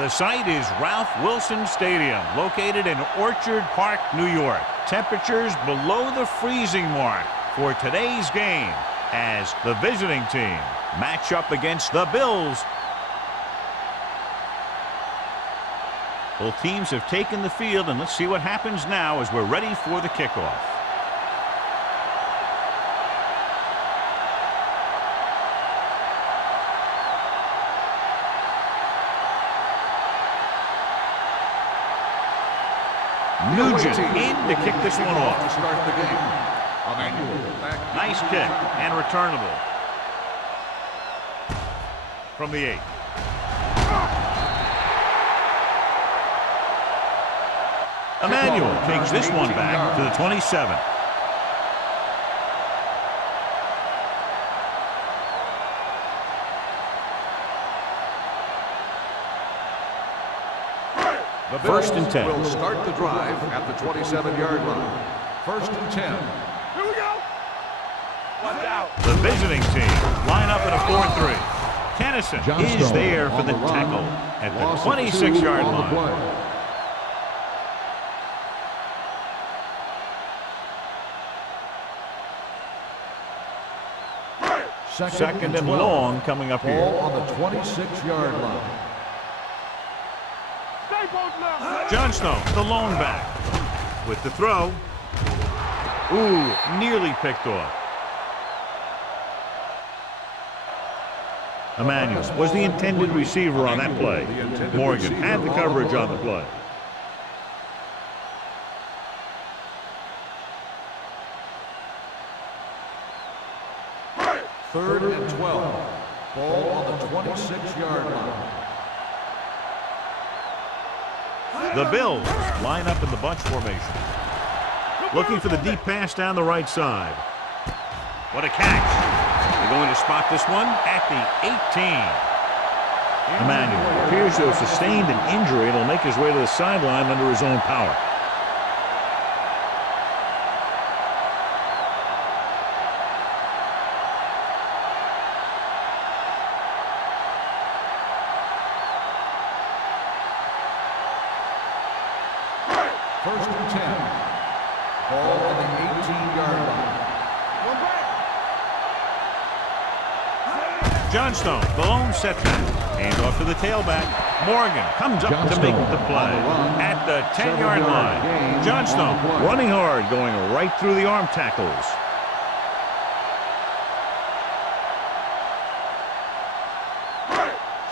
The site is Ralph Wilson Stadium, located in Orchard Park, New York. Temperatures below the freezing mark for today's game as the visiting team match up against the Bills. Both teams have taken the field, and let's see what happens now as we're ready for the kickoff. Nugent in to kick this one off. Nice kick and returnable from the 8. Emmanuel takes this one back to the 27. The First and 10. Will start the drive at the 27-yard line. First and 10. Here we go. Watch out. The visiting team line up in a 4-3. Kennison is there for the tackle at the 26-yard line. Second and long coming up here. Ball on the 26-yard line. Johnstone, the lone back, with the throw. Ooh, nearly picked off. Emmanuel was the intended receiver on that play. Morgan had the coverage on the play. Third and 12. Ball on the 26-yard line. The Bills line up in the bunch formation. Looking for the deep pass down the right side. What a catch. They're going to spot this one at the 18. Emmanuel appears to have sustained an injury and will make his way to the sideline under his own power. First and 10. Ball on the 18-yard line. Johnstone, the lone setback. Hand off to the tailback. Morgan comes up to make the play at the 10-yard line. Johnstone running hard, going right through the arm tackles.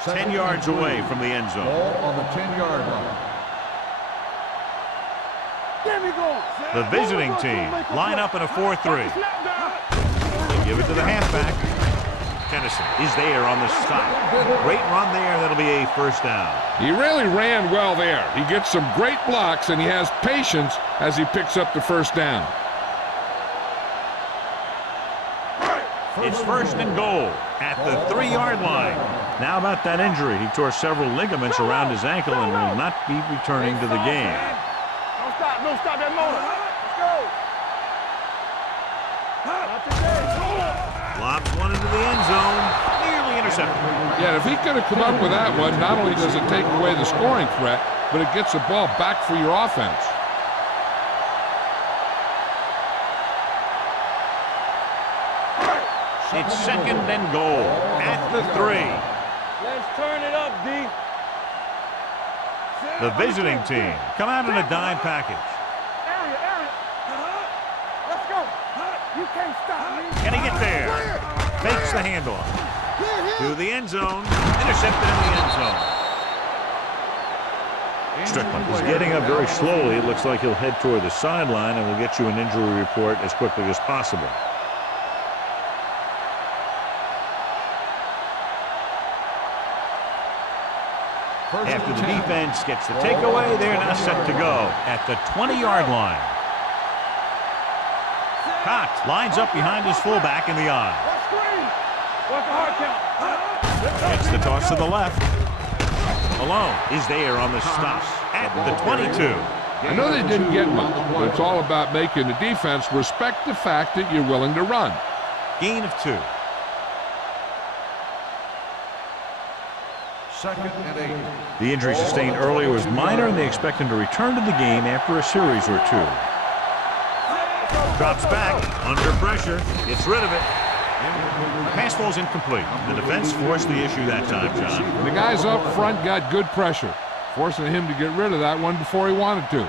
Ten yards away from the end zone. Ball on the 10-yard line. The visiting team line up in a 4-3. They give it to the halfback. Kennison is there on the stop. Great run there. That'll be a first down. He really ran well there. He gets some great blocks, and he has patience as he picks up the first down. It's first and goal at the 3-yard line. Now about that injury. He tore several ligaments around his ankle and will not be returning to the game. Don't stop that motor. Let's go. Lobs one into the end zone. Nearly intercepted. Yeah, if he could have come up with that one, not only does it take away the scoring threat, but it gets the ball back for your offense. It's second and goal at the 3. Let's turn it up, D. The visiting team come out in a dime package. Area. Let's go. You can't stop me. Can he get there? Fakes the handoff. To the end zone. Intercepted in the end zone. Strickland is getting up very slowly. It looks like he'll head toward the sideline, and we'll get you an injury report as quickly as possible. After the defense gets the takeaway, they're now set to go at the 20-yard line. Cox lines up behind his fullback in the eye. Gets the toss to the left. Malone is there on the stop at the 22. I know they didn't get much, but it's all about making the defense respect the fact that you're willing to run. Gain of 2. Second and 8. The injury sustained earlier was minor, and they expect him to return to the game after a series or two. Drops back, under pressure, gets rid of it. Pass falls incomplete. The defense forced the issue that time, John. The guys up front got good pressure, forcing him to get rid of that one before he wanted to.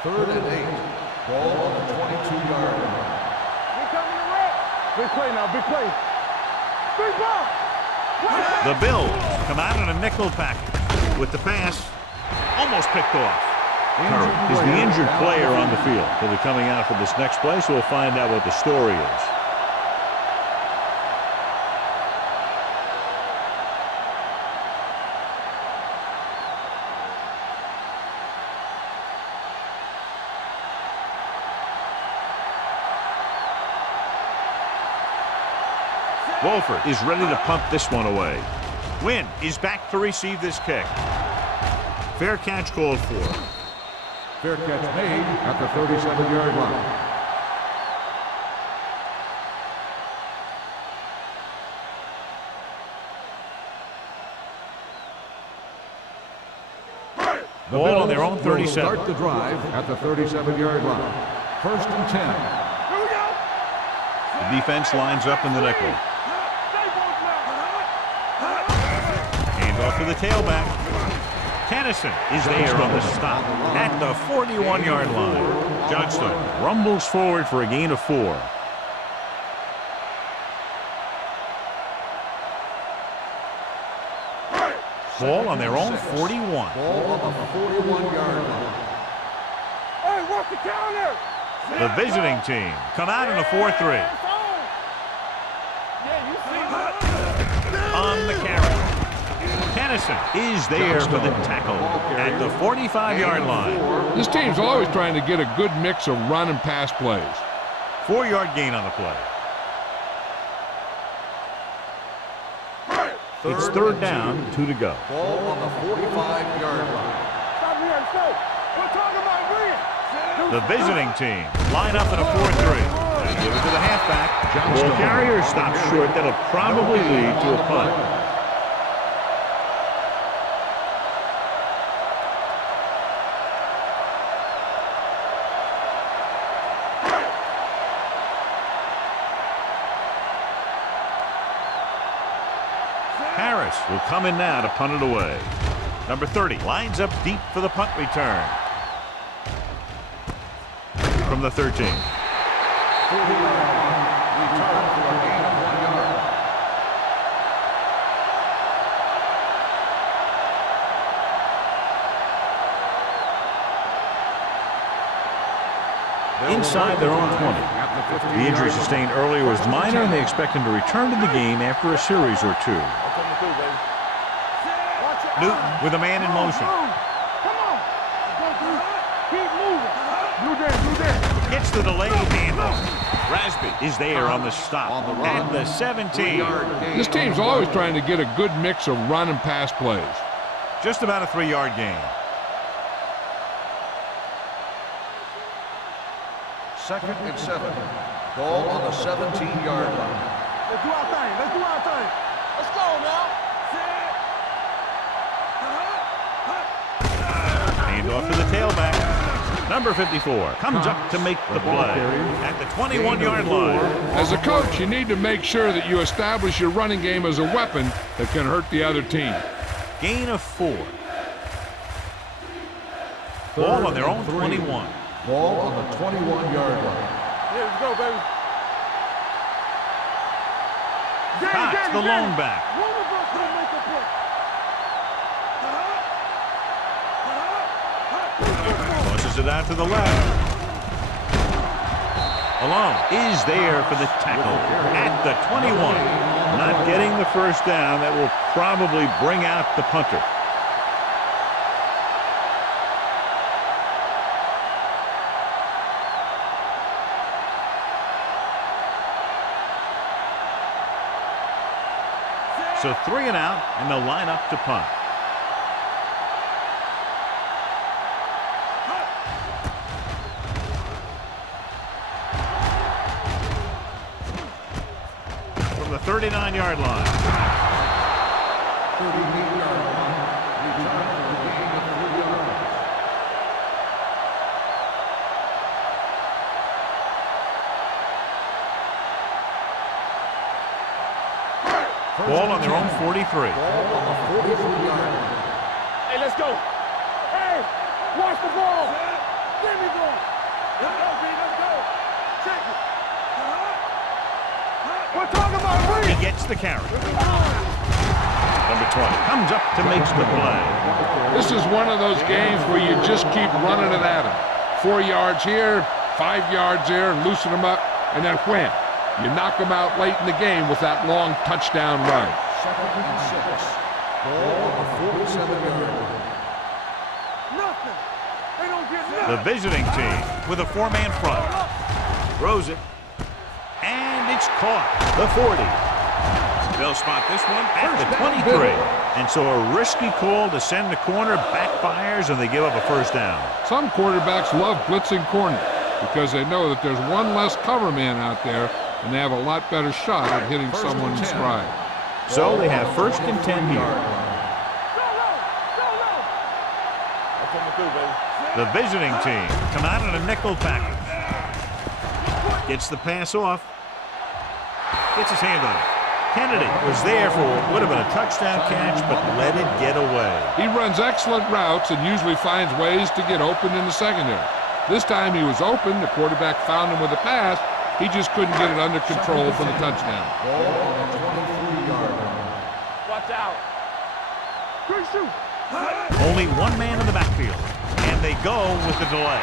Third and 8. Ball on the 22-yard line. We coming to rep. Big play now, big play. Big ball. The Bills come out in a nickel package with the pass almost picked off. Curry is the injured player on the field. He'll be coming out for this next play, so we'll find out what the story is. Wolford is ready to punt this one away. Wynn is back to receive this kick. Fair catch called for. Fair catch made at the 37-yard line. Ball on their own 37. Start the drive at the 37-yard line. First and 10. Here we go. The defense lines up in the nickel. Hand off to the tailback. Tennyson is there on the stop at the 41-yard line. Johnston rumbles forward for a gain of 4. Ball on their own 41. Ball on the 41-yard line. Hey, watch the counter. The visiting team come out in a 4-3. Yeah, you see. On the carry. Tennyson is there for the tackle at the 45-yard line. This team's always trying to get a good mix of run and pass plays. 4-yard gain on the play. It's third down, 2 to go. Ball on the 45-yard line. Stop here, stop. We're talking about green. The visiting team line up in a 4-3. They give it to the halfback. Ball carrier stops short. That'll probably lead to a punt. Harris will come in now to punt it away. Number 30 lines up deep for the punt return. From the 13. 40-yard line. Return for a gain of 1 yard. Inside their own 20. The injury sustained earlier was minor, and they expect him to return to the game after a series or two. Newton with a man in motion. Come on. Keep moving. Do that. Gets the delayed handoff. Rasby is there on the stop at the 17. This team's always trying to get a good mix of run and pass plays. Just about a 3-yard gain. Second and 7. Ball on the 17-yard line. Let's do our thing. Let's do our thing. Let's go now. Hand off to the tailback. Number 54 comes up to make the play at the 21-yard line. As a coach, you need to make sure that you establish your running game as a weapon that can hurt the other team. Gain of 4. Ball on their own 21. Ball on the 21-yard line. Here we go, baby. Cox, the lone back. Pushes it out to the left. Alone is there for the tackle at the 21. Not getting the first down. That will probably bring out the punter. So 3 and out, and they'll line up to punt. From the 39-yard line. 38-yard line. Return for a gain of 3 yards. Ball on their own 43. Ball on the 43-yard line. Hey, let's go. Hey, watch the ball. Let me go. Let's go, B. Let's go. Check it. We're talking about He Reed. gets the carry. Number 20 comes up to make the play. This is one of those games where you just keep running it at him. 4 yards here, 5 yards there, loosen them up, and then wham. You knock them out late in the game with that long touchdown run. 2nd and 6. Ball on the 47-yard line. Nothing. They don't get nothing. The visiting team with a 4-man front. Throws it. And it's caught. The 40. They'll spot this one at the 23. And so a risky call to send the corner backfires and they give up a first down. Some quarterbacks love blitzing corners because they know that there's one less cover man out there and they have a lot better shot at hitting someone in stride. So they have 1st and 10 here. The visiting team come out in a nickel package. Gets the pass off. Gets his hand on it. Kennedy was there for what would have been a touchdown catch, but let it get away. He runs excellent routes and usually finds ways to get open in the secondary. This time he was open. The quarterback found him with a pass. He just couldn't get it under control for the touchdown. Ball on the 23-yard line. Watch out. Good shoot. Only one man in the backfield, and they go with the delay.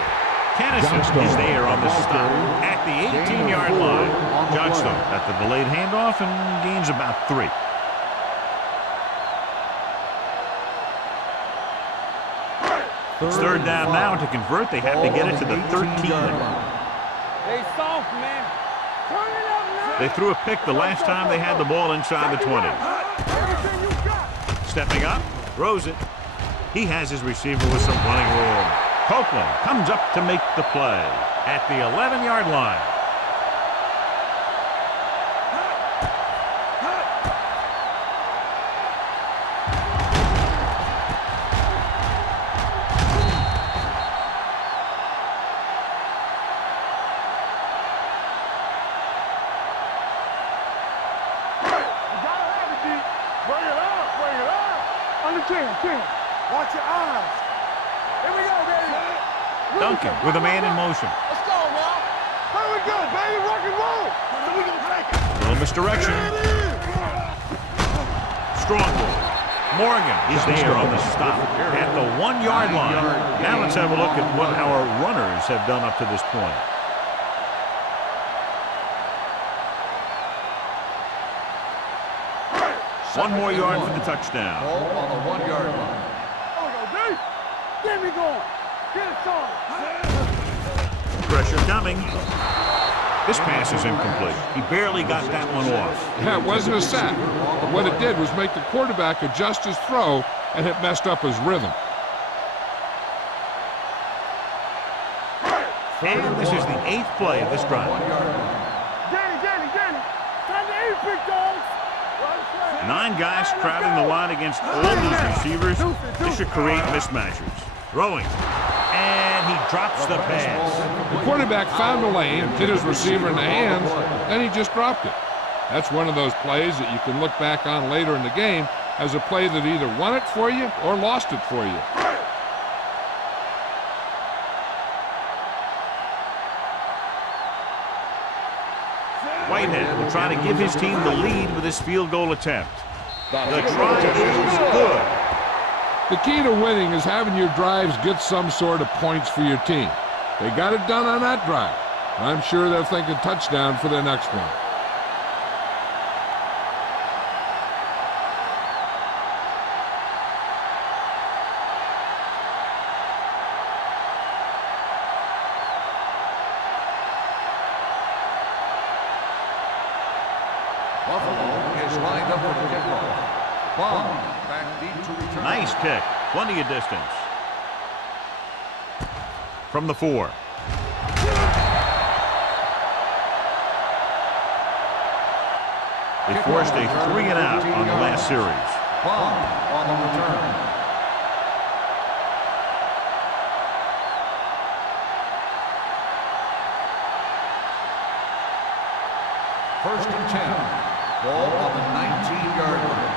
Kennison is there on the stop at the 18-yard line. Johnstone at the delayed handoff and gains about 3. It's 3rd down now. To convert, they have to get it to the 13. They soft, man. Turn it up now. They threw a pick the last time they had the ball inside the 20. Everything you got. Stepping up, throws it. He has his receiver with some running room. Copeland comes up to make the play at the 11-yard line. Watch your eyes. Here we go, baby. Duncan with a man in motion. Let's go, man. Here we go, baby. Rock and roll. So we gonna take it. Little misdirection. Strong ball. Morgan is there on the stop at the 1-yard line. Now let's have a look at what our runners have done up to this point. One more yard for the touchdown. Ball on the 1-yard line. There we go, D. Get me going. Get it started. Pressure coming. This pass is incomplete. He barely got that one off. Yeah, it wasn't a sack, but what it did was make the quarterback adjust his throw, and it messed up his rhythm. And this is the 8th play of this drive. Danny. Time to eat, big dogs. 9 guys crowding the line against all these receivers. This should create mismatches. Throwing. And he drops the pass. The quarterback found a lane, hit his receiver in the hands, and he just dropped it. That's one of those plays that you can look back on later in the game as a play that either won it for you or lost it for you. Whitehead will try to give his team the lead with his field goal attempt. The try is good. The key to winning is having your drives get some sort of points for your team. They got it done on that drive. I'm sure they're thinking touchdown for their next one. Buffalo is lined up for the kickoff. Bond back deep to return. Nice kick. Plenty of distance. From the 4. They forced a 3-and-out on the last series. Bomb on the return. First and 10. Ball on the 19-yard line.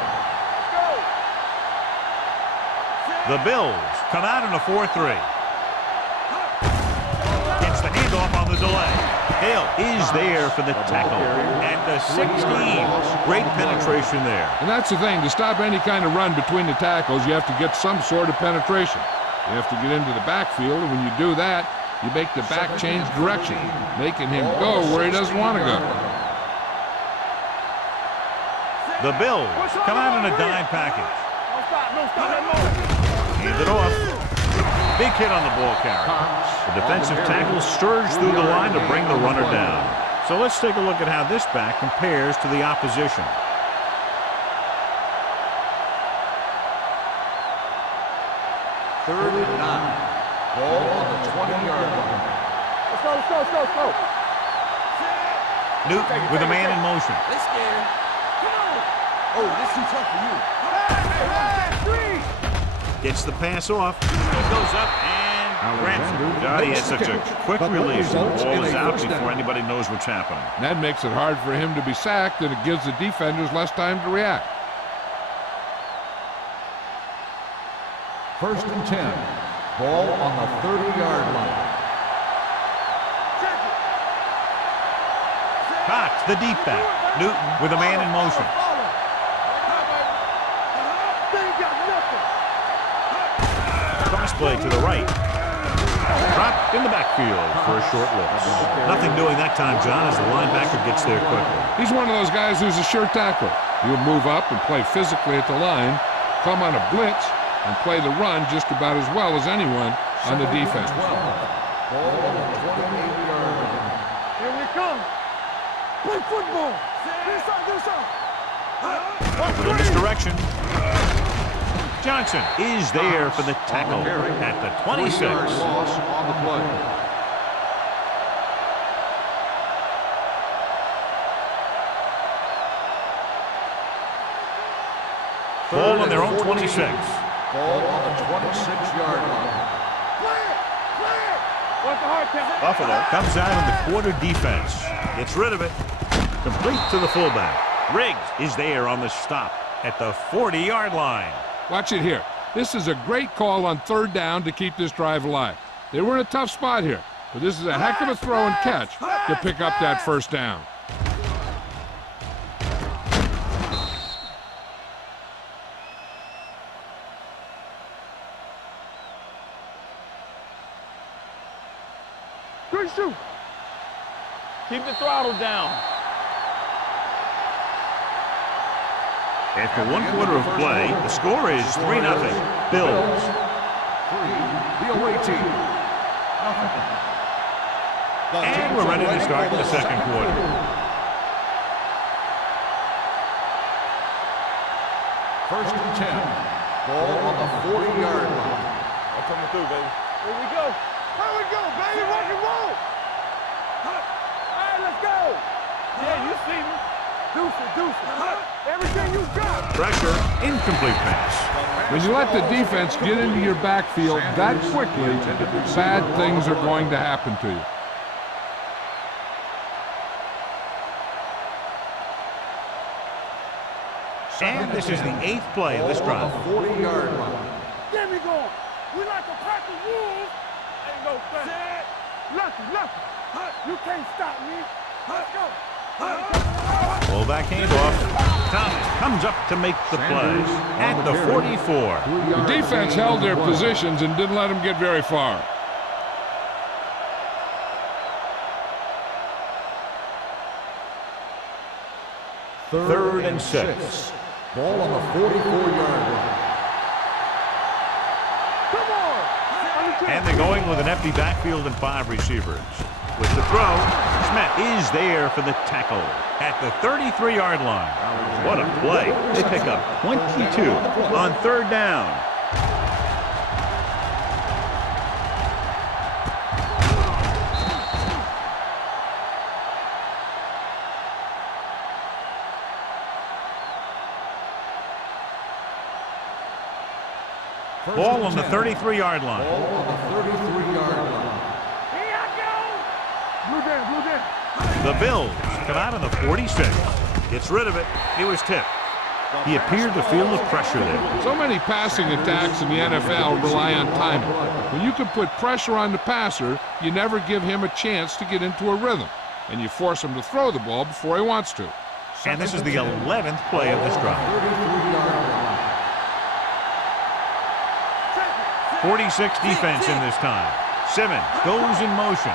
The Bills come out in a 4-3. Gets the handoff on the delay. Hill is there for the tackle at the 16. Great penetration there. And that's the thing. To stop any kind of run between the tackles, you have to get some sort of penetration. You have to get into the backfield, and when you do that, you make the back change direction, making him go where he doesn't want to go. The Bills come out in a dime package. No stop. Hand it off. Big hit on the ball carrier. The defensive tackle surged through the line to bring the runner down. So let's take a look at how this back compares to the opposition. Third and 9. Ball on the 20-yard line. Let's go. Newton with a man in motion. They scared. Come on. Oh, this is tough for you. Gets the pass off. He goes up and grabs it. God, he had such a quick release. The ball is out before anybody knows what's happening. That makes it hard for him to be sacked, and it gives the defenders less time to react. First and 10. Ball on the 30-yard line. Cox, the deep back. Newton with a man in motion. Crossplay to the right. Dropped in the backfield for a short loss. Nothing doing that time, John, as the linebacker gets there quickly. He's one of those guys who's a sure tackle. He'll move up and play physically at the line, come on a blitz, and play the run just about as well as anyone on the defense. Ball on the 28-yard line. Here we come. Play football. Do something. In this direction. Johnson is there for the tackle at the 26. Loss on the play. Ball on their own 26. Ball on the 26-yard line. What's the hard count? Buffalo comes out in the quarter defense. Gets rid of it. Complete to the fullback. Riggs is there on the stop at the 40-yard line. Watch it here. This is a great call on third down to keep this drive alive. They were in a tough spot here, but this is a heck of a throw and catch to pick up that first down. Good shoot. Keep the throttle down. After one quarter of play, the score is 3-0. Bills. 3, the away team. And we're ready to start the second quarter. First and 10. Ball on the 40-yard line. I'm coming through, baby. Here we go. Here we go, baby. Rock and roll. All right, let's go. Yeah, you see me. Deuce it. Everything you got. Pressure, incomplete pass. When you let the defense get into your backfield that quickly, bad things are going to happen to you. And this is the 8th play of this drive. 40-yard line. Get me going. We like to pack the wolves. Ain't no thing. Lucky. You can't stop me. Let's go. Fullback handoff. Thomas comes up to make the play at the 44. The defense held their positions and didn't let them get very far. Third and 6. Ball on the 44-yard line. Come on. And they're going with an empty backfield and 5 receivers. With the throw, Smith is there for the tackle at the 33-yard line. What a play. They pick up 22 on third down. Ball on the 33-yard line. Ball on the 33-yard line. Here I go. Blue down, blue down. The Bills come out on the 46. Gets rid of it. He was tipped. He appeared to feel the pressure there. So many passing attacks in the NFL rely on timing. When you can put pressure on the passer, you never give him a chance to get into a rhythm, and you force him to throw the ball before he wants to. And this is the 11th play of this drive. 46 defense in this time. Simmons goes in motion.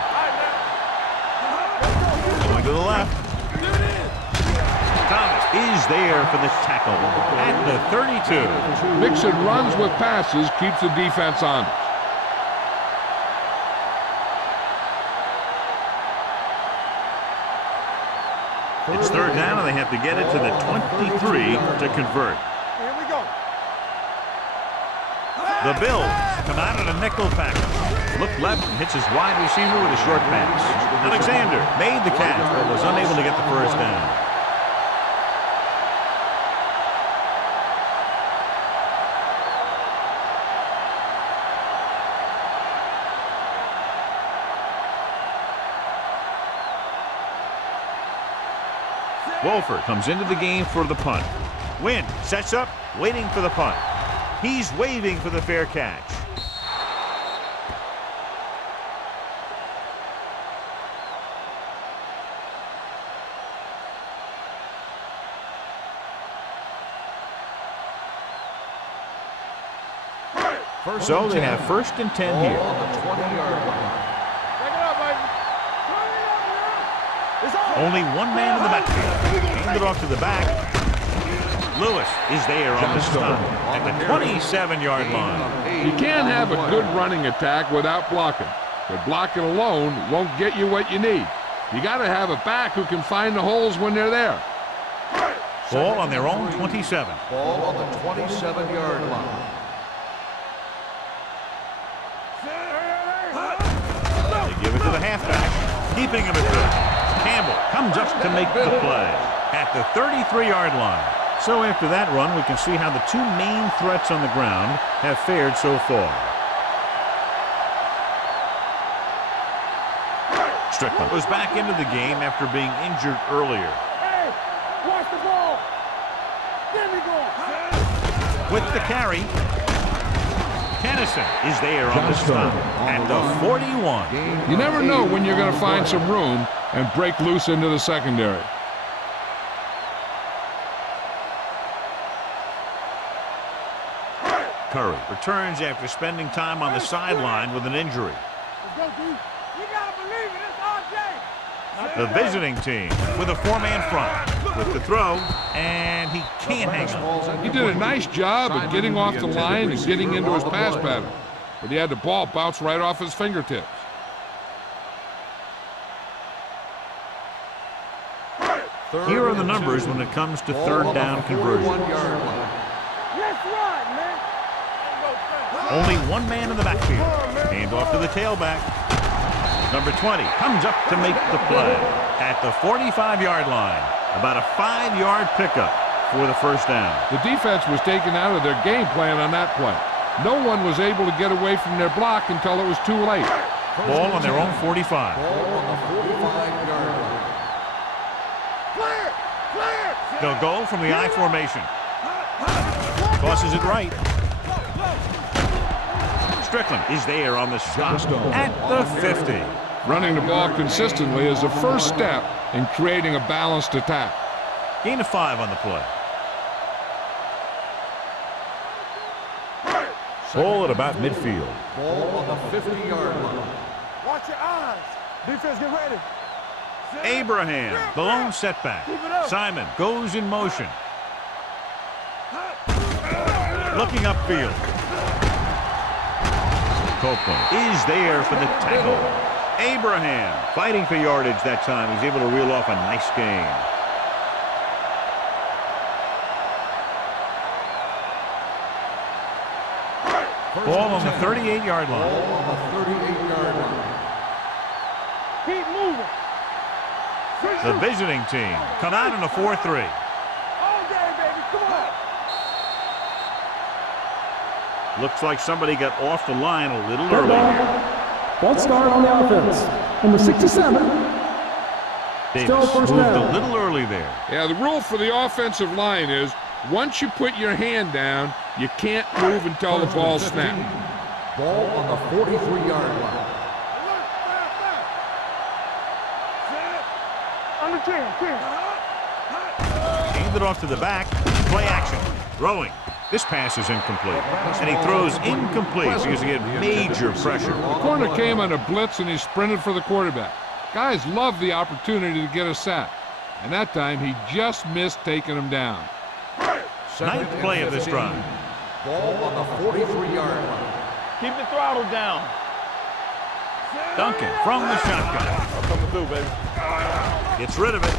Going to the left. Thomas is there for the tackle at the 32. Mixing runs with passes keeps the defense honest. It's third down, and they have to get it to the 23 to convert. Here we go. The Bills come out in a nickel package. Look left and hits his wide receiver with a short pass. Alexander made the catch, but was unable to get the first down. Wolford comes into the game for the punt. Wynn sets up, waiting for the punt. He's waving for the fair catch. So they have first and 10 here. On the 20-yard line. Take it up, baby. It's on. Only one man in the backfield. Hand it off to the back. Lewis is there on the stop at the 27-yard line. You can't have a good running attack without blocking, but blocking alone won't get you what you need. You got to have a back who can find the holes when they're there. Ball on their own 27. Ball on the 27-yard line. They give it to the halfback, keeping him at good. Campbell comes up to make the play at the 33-yard line. So after that run, we can see how the two main threats on the ground have fared so far. Strickland was back into the game after being injured earlier. Hey, watch the ball. There we go. With the carry, Kennison is there on the stop at the 41. You never know when you're going to find some room and break loose into the secondary. Curry returns after spending time on the sideline with an injury. Let's go, dude. You gotta believe it. It's RJ. The visiting team with a four-man front with the throw, and he can't hang on. He did a nice job of getting off the line and getting into his pass pattern, but he had the ball bounce right off his fingertips. Here are the numbers when it comes to third down conversion. Let's ride, man. Only one man in the backfield. Hand off to the tailback. Number 20 comes up to make the play at the 45-yard line. About a 5-yard pickup for the first down. The defense was taken out of their game plan on that play. No one was able to get away from their block until it was too late. Ball on their own 45. Ball on the 45-yard line. Clear! Clear! They'll go from the I formation. Tosses it right. Strickland is there on the stop at the 50. Running the ball consistently is the first step in creating a balanced attack. Gain of 5 on the play. Ball at about midfield. Ball on the 50-yard line. Watch your eyes. Defense, get ready. Abraham, the lone setback. Simon goes in motion. Looking upfield. Copeland is there for the tackle. Abraham fighting for yardage that time. He's able to reel off a nice gain. Ball on the 38-yard line. Ball on the 38-yard line. Keep moving. The visiting team come out in a 4-3. All day, baby. Come on. Looks like somebody got off the line a little early here. False start on the offense. Number 67. Davis Still first moved down. a little early there. Yeah, the rule for the offensive line is once you put your hand down, you can't move until the ball snaps. Ball on the 43-yard line. Under 10. Handed off to the back. Play action. Throwing. This pass is incomplete. And he throws incomplete because he had major pressure. The corner came on a blitz and he sprinted for the quarterback. Guys love the opportunity to get a sack. And that time he just missed taking him down. Ninth play of this drive. Ball on the 43-yard line. Keep the throttle down. Duncan from the shotgun. Coming through, baby. Gets rid of it.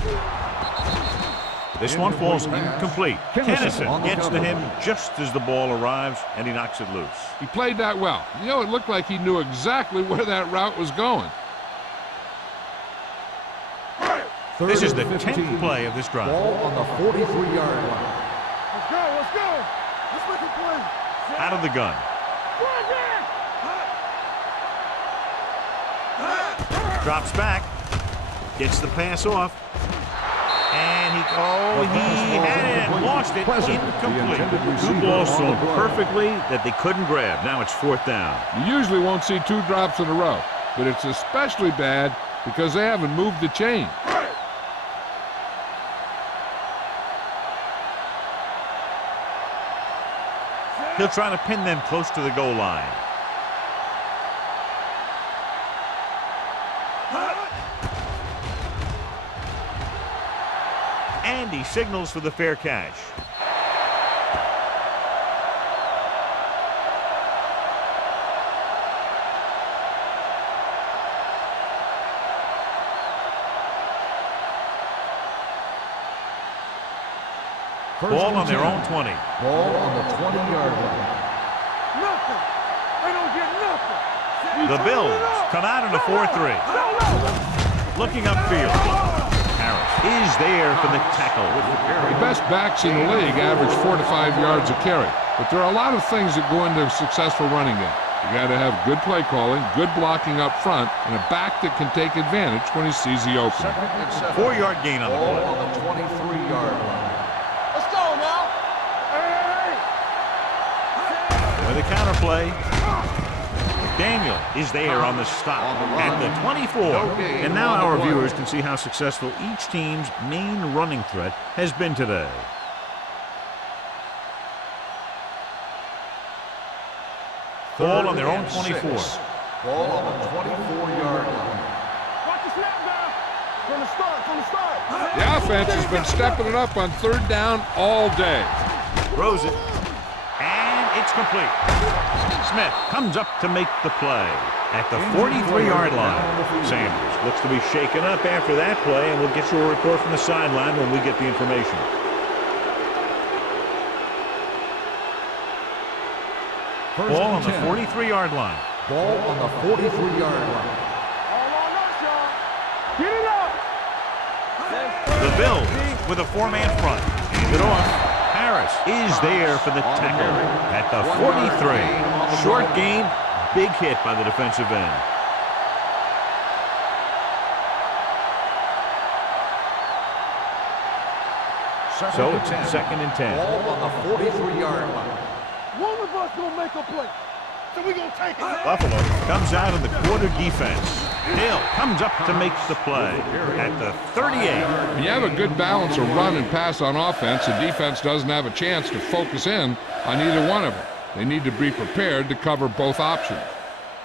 This one falls incomplete. Kennison gets to him just as the ball arrives, and he knocks it loose. He played that well. You know, it looked like he knew exactly where that route was going. This is the 10th play of this drive. Ball on the 43-yard line. Let's go. Let's make a play. Out of the gun. Drops back. Gets the pass off. And he had it and lost it. Incomplete. Two balls thrown perfectly that they couldn't grab. Now it's 4th down. You usually won't see 2 drops in a row, but it's especially bad because they haven't moved the chain. He'll try to pin them close to the goal line. And he signals for the fair catch. Ball on their own 20. Ball on the 20-yard line. Nothing. They don't get nothing. The Bills come out in a 4-3. Looking upfield. Harris is there for the tackle. The best backs in the league average 4 to 5 yards a carry, but there are a lot of things that go into a successful running game. You got to have good play calling, good blocking up front, and a back that can take advantage when he sees the opening. 4-yard gain on the Ball play. on the 23-yard line. Let's go now. With a counter play. Daniel is there on the stop at the 24. And now our viewers can see how successful each team's main running threat has been today. Ball on their own 24. Ball on the 24-yard line. Watch the snap down. From the start. The offense has been stepping it up on 3rd down all day. Throws it. And it's complete. Smith comes up to make the play at the 43-yard line. Sanders looks to be shaken up after that play, and we'll get you a report from the sideline when we get the information. Ball on the 43-yard line. Ball on the 43-yard line. All on us, y'all. Get it up. The Bills with a 4-man front. Hand it off. Harris is there for the tackle at the 43. Short gain, big hit by the defensive end. So, 2nd and 10. Ball on the 43-yard line. One of us gonna make a play. So we gonna take it. Buffalo comes out in the quarter defense. Hill comes up to make the play at the 38. When you have a good balance of run and pass on offense, the defense doesn't have a chance to focus in on either one of them. They need to be prepared to cover both options.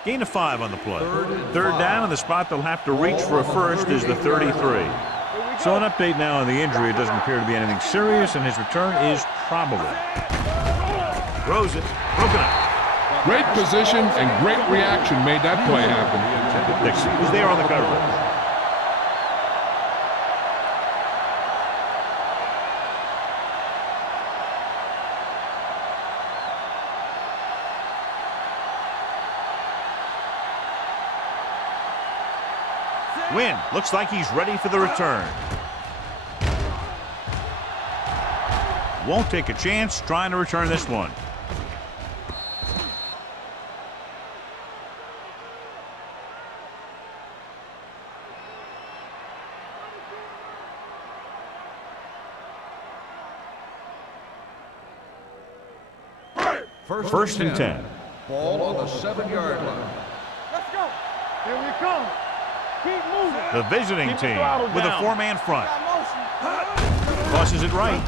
Gain of 5 on the play. 3rd down, and the spot they'll have to reach for a first is the 33. So an update now on the injury. It doesn't appear to be anything serious, and his return is probable. Throws it. Broken up. Great position and great reaction made that play happen. Dixon was there on the coverage. Wynn looks like he's ready for the return. Won't take a chance trying to return this one. First and 10. Ball on the 7-yard line. Let's go. Here we come. Keep moving. The visiting Keep the team throttle with a down. 4-man front. Got motion. Crosses it right.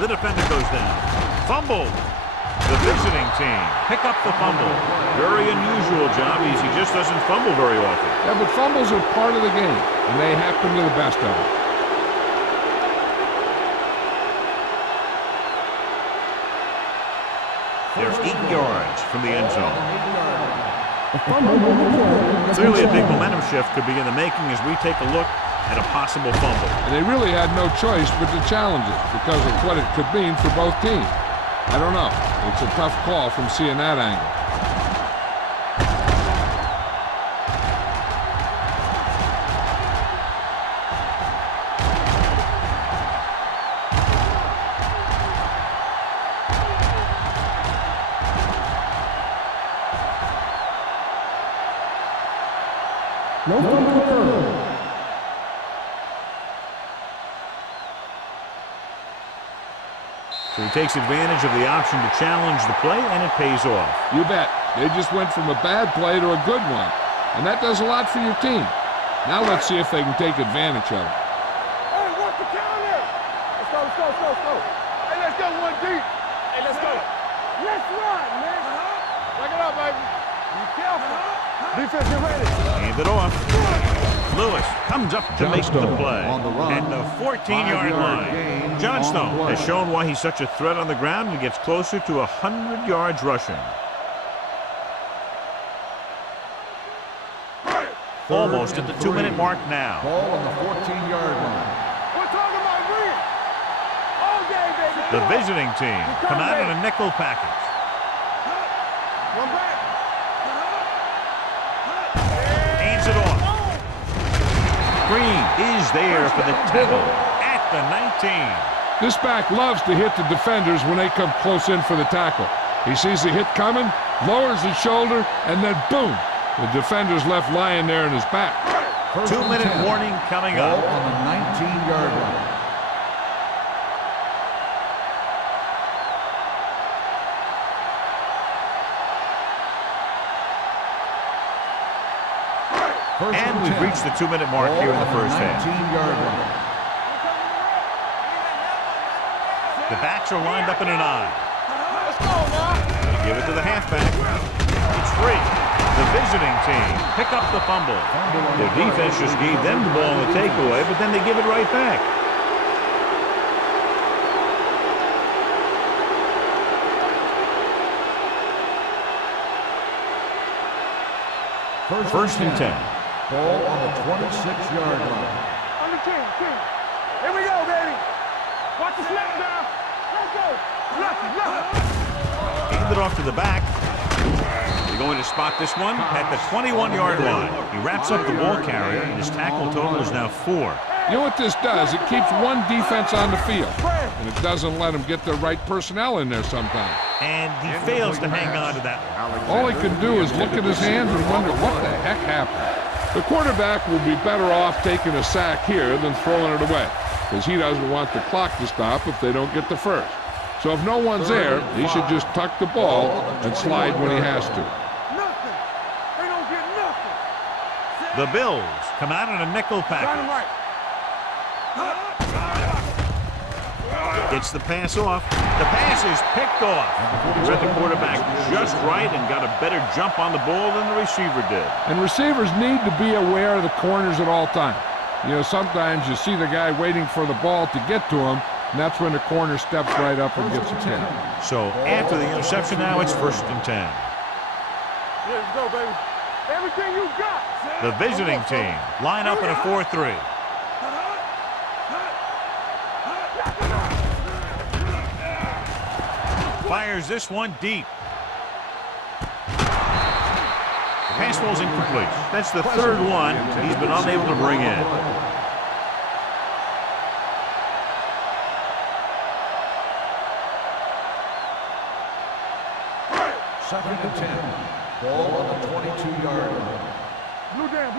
The defender goes down. Fumbled. The visiting team pick up the fumble. Very unusual job. He just doesn't fumble very often. Yeah, but fumbles are part of the game, and they happen to the best of them. There's 8 yards from the end zone. A fumble on the play. Clearly a big momentum shift could be in the making as we take a look at a possible fumble. And they really had no choice but to challenge it because of what it could mean for both teams. I don't know. It's a tough call from seeing that angle. No fumble occurred. So he takes advantage of the option to challenge the play, and it pays off. You bet. They just went from a bad play to a good one. And that does a lot for your team. Now let's see if they can take advantage of it. Hey, what's the counter? Let's go, let's go, let's go, let's go. Hey, let's go one deep. Hey, let's go. Let's run, man. Back it up, baby. Be careful. Defense, get ready. Hand it off. Lewis comes up to make the Johnstone play on the run. at the 14-yard 5-yard line. gain Johnstone on the has play. shown why he's such a threat on the ground and gets closer to 100 yards rushing. Almost at the 2-minute mark now. Ball on the 14-yard line. We're talking about win. All day, baby. The visiting team come out in a nickel package. One back. Hands it off. Green is there for the tackle at the 19. This back loves to hit the defenders when they come close in for the tackle. He sees the hit coming, lowers his shoulder, and then boom, the defender's left lying there in his back. 2-minute warning coming Ball up. on the 19-yard line. And we've reached the 2-minute mark here in the first half. 19-yard line. The backs are lined up in an I. Let's go, now. They give it to the halfback. It's free. The visiting team pick up the fumble. Their defense just gave them the ball in the takeaway, but then they give it right back. First and 10. Ball on the 26-yard line. On the 10. Here we go, baby. Watch the snap down. Let's go. Left. Hand it off to the back. They're going to spot this one at the 21-yard line. He wraps up the ball carrier, and his tackle total is now 4. You know what this does? It keeps one defense on the field, and it doesn't let them get the right personnel in there sometimes. And he fails to hang on to that one. All he can do is look at his hands and wonder what the heck happened. The quarterback will be better off taking a sack here than throwing it away, because he doesn't want the clock to stop if they don't get the first. So if no one's there, he should just tuck the ball and slide when he has to. Nothing. They don't get nothing. The Bills come out in a nickel package. Dynamite. Gets the pass off. The pass is picked off. He read the quarterback just right and got a better jump on the ball than the receiver did. And receivers need to be aware of the corners at all times. You know, sometimes you see the guy waiting for the ball to get to him, and that's when the corner steps right up and gets a hit. So after the interception now, it's first and 10. Yeah, let's go, baby. Everything you got. The visiting team line up in a 4-3. Fires this one deep. The pass ball's incomplete. That's the third one he's been unable to bring in. Second and 10. Ball on the 22-yard line. Blue down.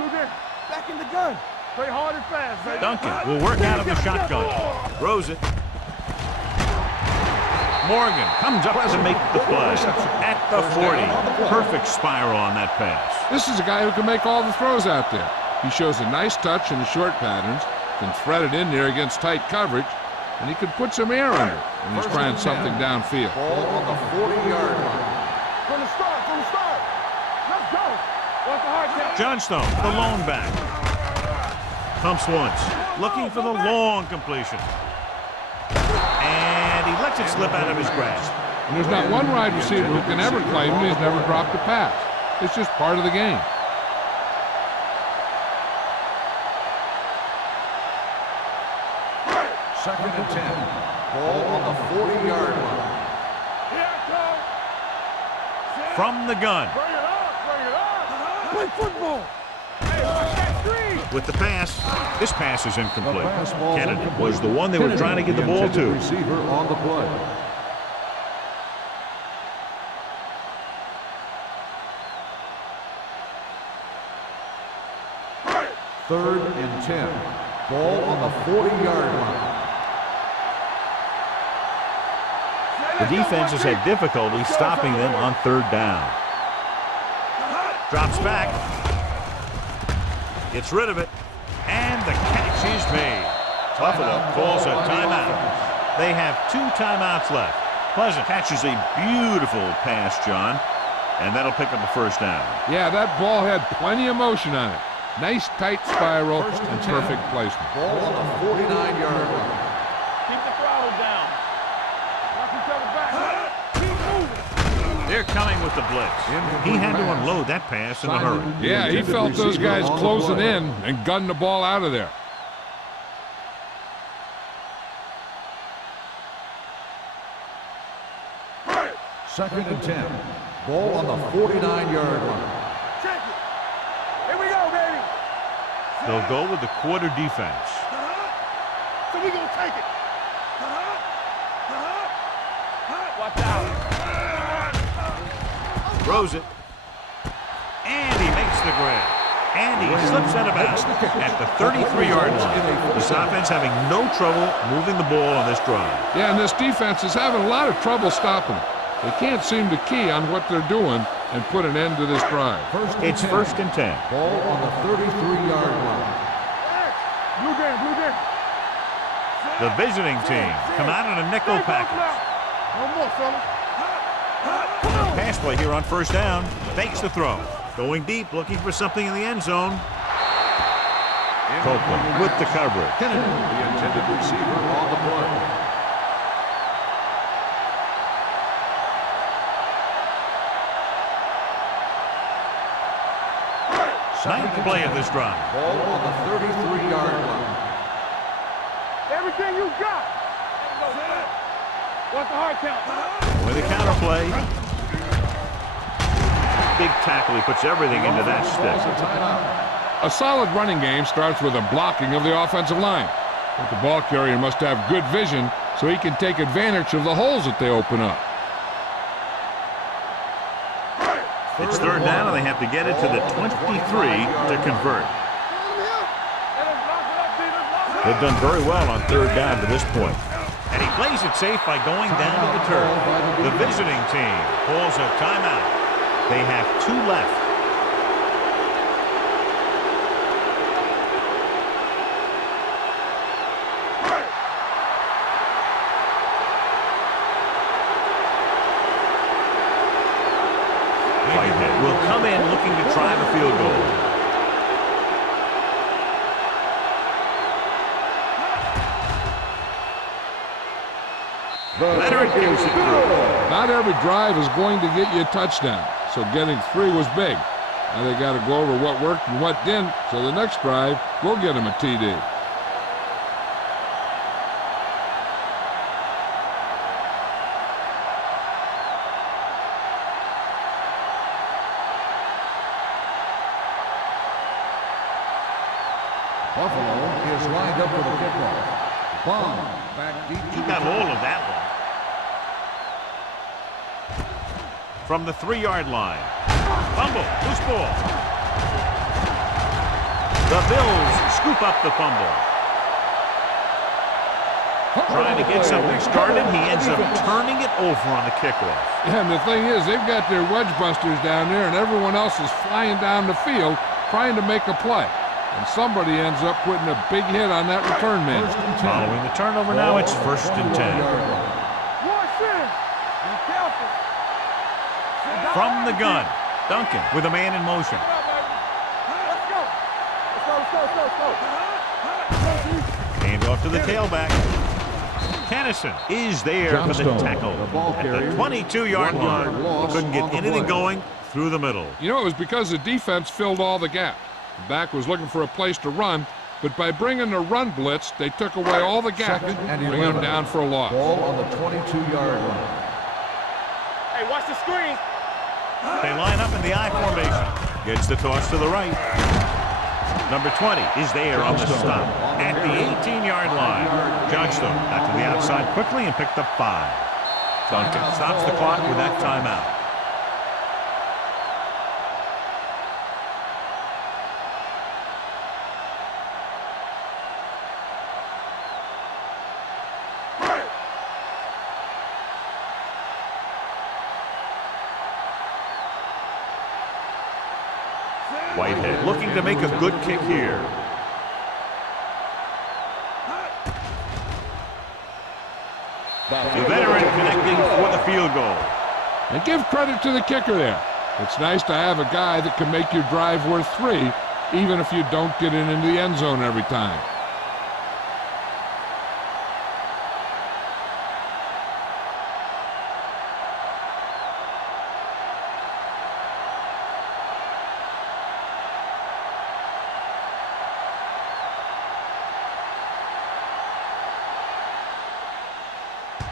Back in the gun. Play hard and fast, baby. Duncan will work out of the shotgun. Throws it. Morgan comes up to make the play at the 40. Perfect spiral on that pass. This is a guy who can make all the throws out there. He shows a nice touch in the short patterns, can thread it in there against tight coverage, and he can put some air under it when he's trying something downfield. Ball on the 40-yard line. From the start, let's go. What's the hard count? Johnstone, the lone back. Pumps once, looking for the long completion. And he lets it slip out of his grasp. And there's not one wide receiver who can ever claim he's never dropped a pass. It's just part of the game. Second and 10. Ball on the 40-yard line. Here it comes. From the gun. Bring it up. Play football. Hey, watch that screen. With the pass, this pass is incomplete. The pass ball's Kennedy incomplete. was the one they were trying to get the ball intended to. Receiver on the play. Third and 10. Ball on the 40-yard line. The defense has had difficulty stopping them on third down. Drops back. Gets rid of it. And the catch is made. Buffalo calls a timeout. They have 2 timeouts left. Pleasant catches a beautiful pass, John. And that'll pick up a first down. Yeah, that ball had plenty of motion on it. Nice tight spiral and perfect placement. Ball on the 49-yard line. Keep the throttle down. Watch each other back. Keep moving. They're coming with the blitz. He had to unload that pass in a hurry. Yeah, he felt those guys closing in and gunned the ball out of there. Second and 10. Ball on the 49-yard line. Check it. Here we go, baby. They'll go with the quarter defense. So we gonna take it. Watch out. Throws it. And he makes the grab. And he slips out of bounds at the 33-yard line. This offense having no trouble moving the ball on this drive. Yeah, and this defense is having a lot of trouble stopping it. They can't seem to key on what they're doing and put an end to this drive. It's first and 10. Ball on the 33-yard line. Blue game. The visiting team come out in a nickel package. No more, fellas. Pass play here on first down. Fakes the throw. Going deep, looking for something in the end zone. Copeland with the coverage. Kennedy, the intended receiver on the play. Ninth play of this drive. Ball on the 33-yard line. Everything you got. What's the hard count? With the counter play. Big tackle. He puts everything into that stick. A solid running game starts with a blocking of the offensive line. But the ball carrier must have good vision so he can take advantage of the holes that they open up. It's third down, and they have to get it to the 23 to convert. They've done very well on third down to this point. And he plays it safe by going down to the turf. The visiting team calls a timeout. They have 2 left. Whitehead will come in looking to try the field goal. Leonard gets it through. Not every drive is going to get you a touchdown, so getting 3 was big. Now they got to go over what worked and what didn't, so the next drive will get them a TD. Buffalo is lined up for the kickoff. Bomb back deep. He got all of that one. From the 3-yard line. Fumble, loose ball. The Bills scoop up the fumble. Trying to get something started, he ends up turning it over on the kickoff. Yeah, and the thing is, they've got their wedge busters down there, and everyone else is flying down the field trying to make a play. And somebody ends up putting a big hit on that return man. Following the turnover now, it's 1st and 10. From the gun, Duncan with a man in motion. Hand off to the tailback. Kennison is there for the tackle at the 22-yard line. He couldn't get anything going through the middle. You know, it was because the defense filled all the gaps. The back was looking for a place to run, but by bringing the run blitz, they took away all the gaps, bringing him down for a loss. Ball on the 22-yard line. Hey, watch the screen. They line up in the I formation. Gets the toss to the right. Number 20 is there on the stop at the 18-yard line. Johnstone got to the outside quickly and picked up 5. Duncan stops the clock with that timeout. Whitehead looking to make a good kick here. The veteran connecting for the field goal. And give credit to the kicker there. It's nice to have a guy that can make your drive worth 3, even if you don't get it into the end zone every time.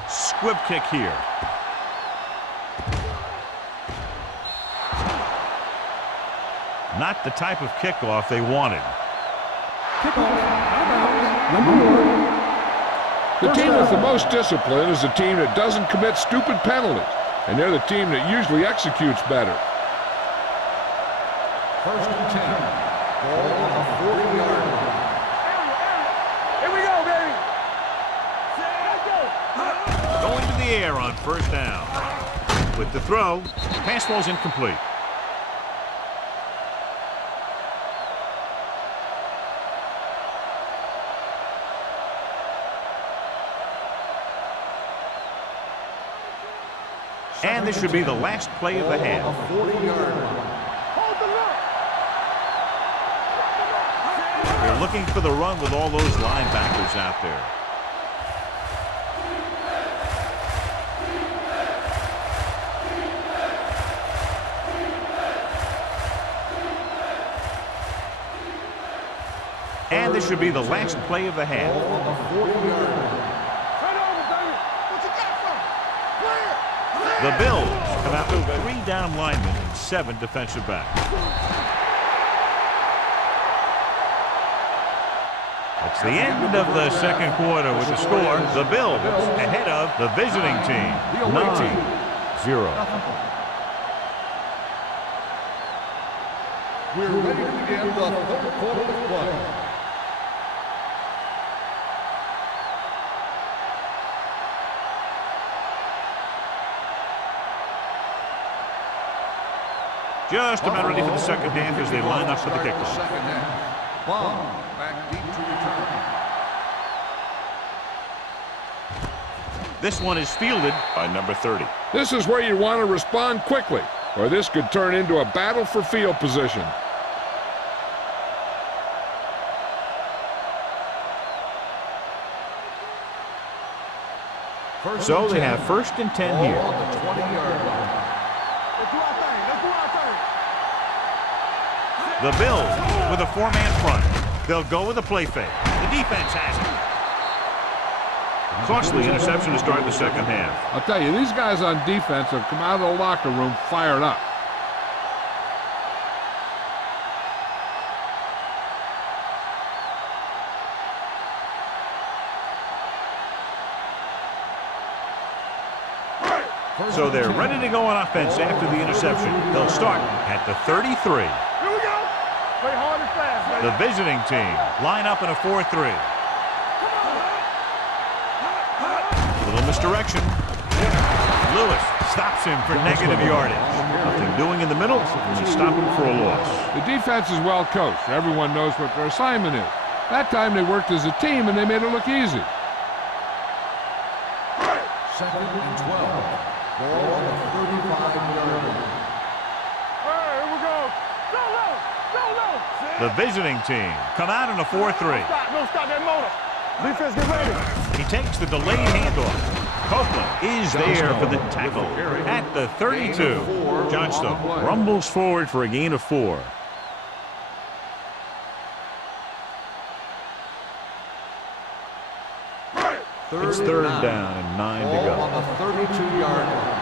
Squib kick here. Not the type of kickoff they wanted. The team with the most discipline is the team that doesn't commit stupid penalties, and they're the team that usually executes better. 1st and 10. Ball on the 40-yard line. Here we go, baby. Going to the air on 1st down. With the throw, pass ball's incomplete. And this should be the last play of the half. 40-yard line. They're looking for the run with all those linebackers out there. And this should be the last play of the half. Ball on the 40-yard line. The Bills come out with 3 down linemen and 7 defensive backs. It's the end of the second quarter with the score. The Bills ahead of the visiting team, 19-0. We're ready to begin the 3rd quarter of play. Just about ready for the second half as they line up for the kickoff. Second half. Long back deep to return. This one is fielded by number 30. This is where you want to respond quickly, or this could turn into a battle for field position. So they have 1st and 10 here. Ball on the 20-yard line. The Bills with a 4-man front. They'll go with a play fake. The defense has it. Costly interception to start the second half. I'll tell you, these guys on defense have come out of the locker room fired up. So they're ready to go on offense after the interception. They'll start at the 33. Here we go. Play hard and fast. The visiting team line up in a 4-3. Little misdirection. Lewis stops him for negative yardage. Nothing doing in the middle, and he stopped him for a loss. The defense is well coached. Everyone knows what their assignment is. That time they worked as a team and they made it look easy. 2nd and 12. Ball on the 35-yard line. Here we go. Go low. Go low. The visiting team come out in a 4-3. Don't stop that motor. Defense, get ready. He takes the delayed handoff. Copeland is there for the tackle at the 32. Johnstone rumbles forward for a gain of 4. It's 3rd down and 9 to Ball go. on the 32-yard line.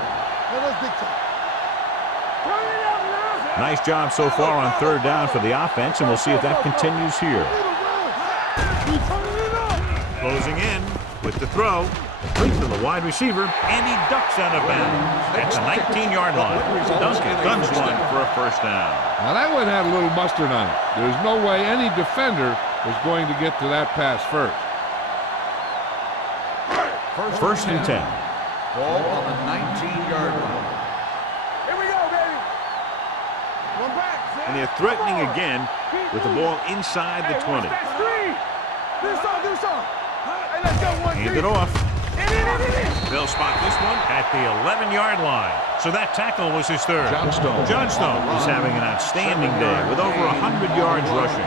Nice job so far on 3rd down for the offense, and we'll see if that continues here. Closing in with the throw. Complete to the wide receiver, and he ducks out of bounds at the 19-yard line. Duncan guns one for a 1st down. Now that one had a little mustard on it. There's no way any defender was going to get to that pass first. 1st and 10. Ball on the 19-yard line. Here we go, baby. One back. And they're threatening again with the ball inside the 20. That screen. Do something. Hey, let's go. Hand it off. In. They'll spot this one at the 11-yard line. So that tackle was his 3rd. Johnstone is having an outstanding day with over 100 yards rushing.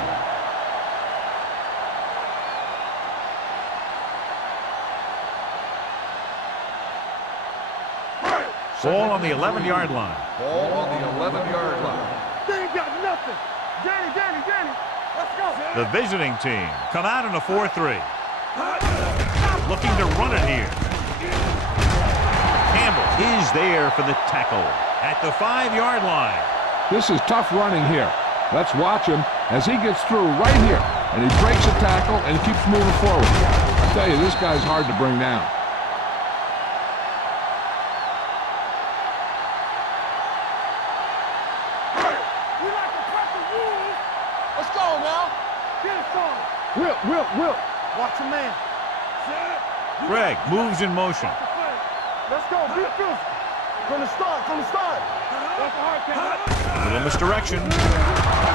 Ball on the 11-yard line. Ball on the 11-yard line. They ain't got nothing. Danny. Let's go. The visiting team come out in a 4-3. Looking to run it here. Campbell is there for the tackle at the 5-yard line. This is tough running here. Let's watch him as he gets through right here. And he breaks a tackle and keeps moving forward. I tell you, this guy's hard to bring down. We like to cut the rules. Let's go now. Get it started. Will. Watch your man. Greg moves in motion. Let's go. Be physical. From the start. That's a hard catch. Little misdirection.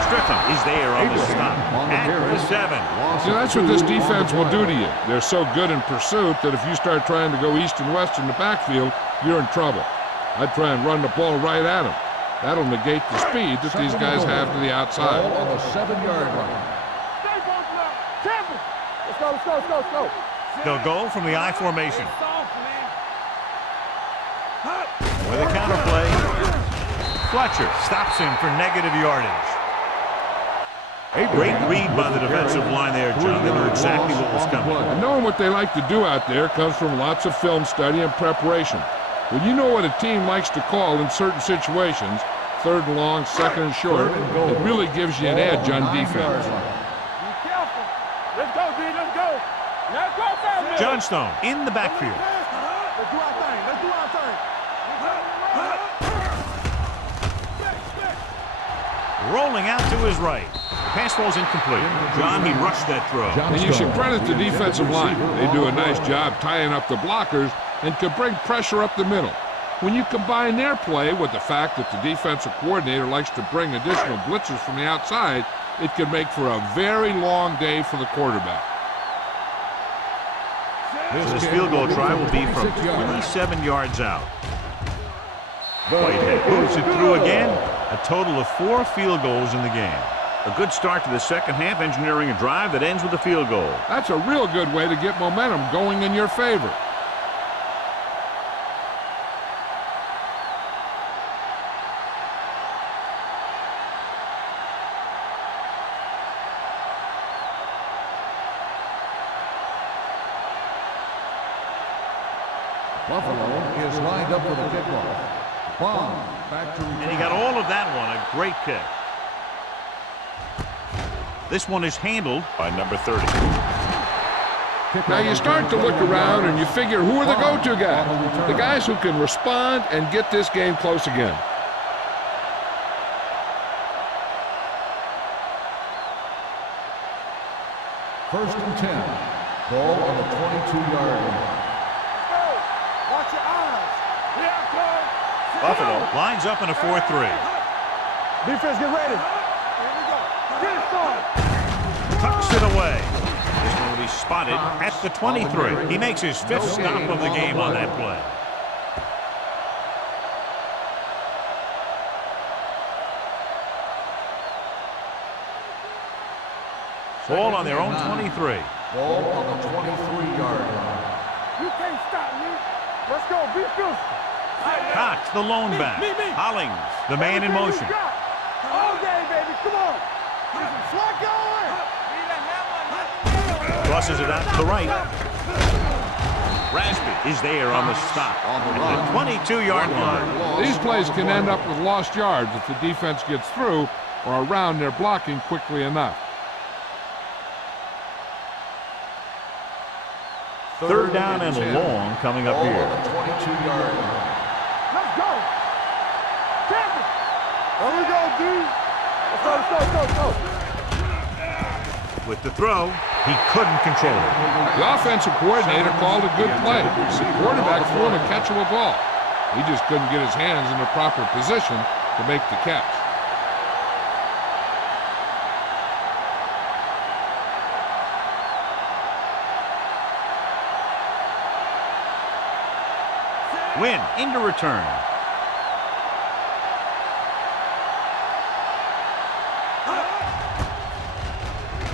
Strickland is there on the stop at the 7. See, that's what this defense will do to you. They're so good in pursuit that if you start trying to go east and west in the backfield, you're in trouble. I'd try and run the ball right at them. That'll negate the speed that these guys have to the outside. Ball on the 7-yard line. Stay both now. Campbell. Let's go. They'll go from the I formation. With a counterplay, Fletcher stops him for negative yardage. A great read by the defensive line there, John. They knew exactly what was coming. And knowing what they like to do out there comes from lots of film study and preparation. When you know what a team likes to call in certain situations, 3rd and long, 2nd and short, it really gives you an edge on defense. Be careful. Let's go, D. Let's go. Let's go, family. Johnstone in the backfield. Let's do our thing. Rolling out to his right. Pass ball's incomplete. John, he rushed that throw. And you should credit the defensive line. They do a nice job tying up the blockers and can bring pressure up the middle. When you combine their play with the fact that the defensive coordinator likes to bring additional blitzes from the outside, it can make for a very long day for the quarterback. So this field goal try will be from 27 yards out. Whitehead moves it through again. A total of 4 field goals in the game. A good start to the 2nd half, engineering a drive that ends with a field goal. That's a real good way to get momentum going in your favor. Buffalo is lined up for the kickoff. Bond back to return. And he got all of that one. A great kick. This one is handled by number 30. Now you start to look around and you figure, who are the go-to guys? The guys who can respond and get this game close again. First and 10. Ball on the 22-yard line. Buffalo lines up in a 4-3. Defense, get ready. Here we go. Get it started. Tucks it away. This one will be spotted at the 23. He makes his 5th stop of the game on that play. Ball on their own 23. Ball on the 23-yard line. You can't stop me. Let's go. Be physical. Cox, the lone back. Hollings, the man in motion. All day, baby. Come on. Slot going. Crosses it out to the right. Rasby is there on the stop at the 22-yard line. These plays can end up with lost yards if the defense gets through or around their blocking quickly enough. 3rd down and long coming up here. 22-yard line. Let's go. Champion. There we go, dude. Let's go. With the throw, he couldn't control it. The offensive coordinator called a good play. The quarterback threw him a catchable ball. He just couldn't get his hands in the proper position to make the catch. Win into return.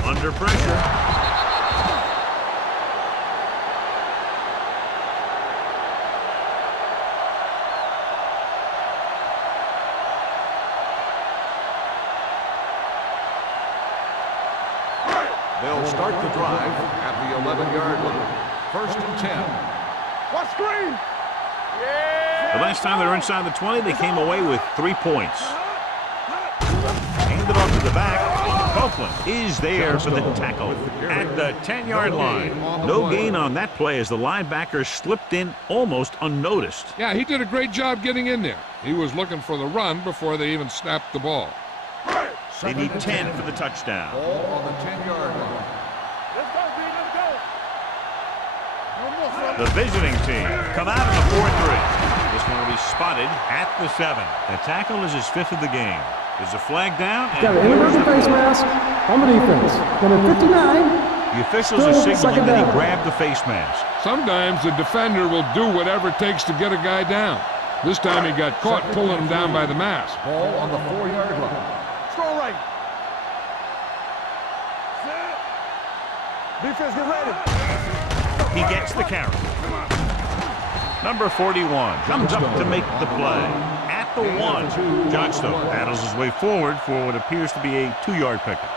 Under pressure. They'll start the drive at the 11-yard line. 1st and 10. What screen? The last time they were inside the 20, they came away with 3 points. Handed off to the back. Copeland is there for the tackle at the 10-yard line. No gain on that play as the linebacker slipped in almost unnoticed. Yeah, he did a great job getting in there. He was looking for the run before they even snapped the ball. They need 10 for the touchdown. Ball on the 10-yard line. Let's go, B. Let's go. No more, son. The visiting team come out in the 4-3. This one will be spotted at the 7. The tackle is his 5th of the game. There's a flag down. Got an inverted face mask on the defense. Number 59. The officials are signaling that he grabbed the face mask. Sometimes the defender will do whatever it takes to get a guy down. This time he got caught pulling him down by the mask. Ball on the 4-yard line. Strong right. Defense, get ready. He gets the carry. Number 41 comes up to make the play. At the 1, Johnstone battles his way forward for what appears to be a 2-yard pickup.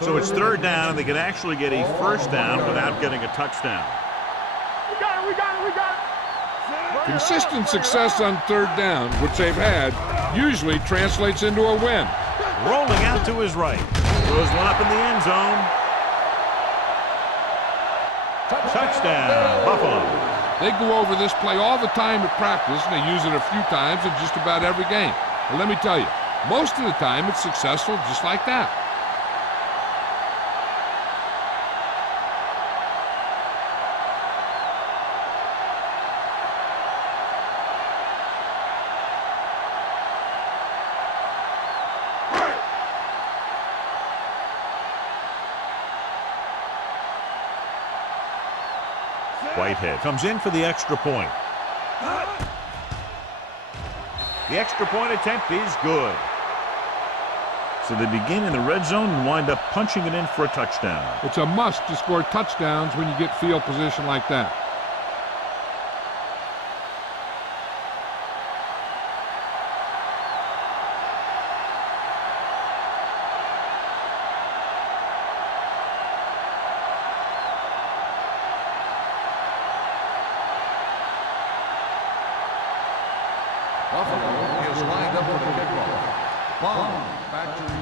So it's 3rd down, and they can actually get a 1st down without getting a touchdown. We got it. Consistent success on 3rd down, which they've had, usually translates into a win. Rolling out to his right. Throws one up in the end zone. Touchdown, Buffalo. They go over this play all the time at practice, and they use it a few times in just about every game. But let me tell you, most of the time it's successful just like that. Whitehead comes in for the extra point. The extra point attempt is good. So they begin in the red zone and wind up punching it in for a touchdown. It's a must to score touchdowns when you get field position like that. Buffalo is lined up for the kickoff.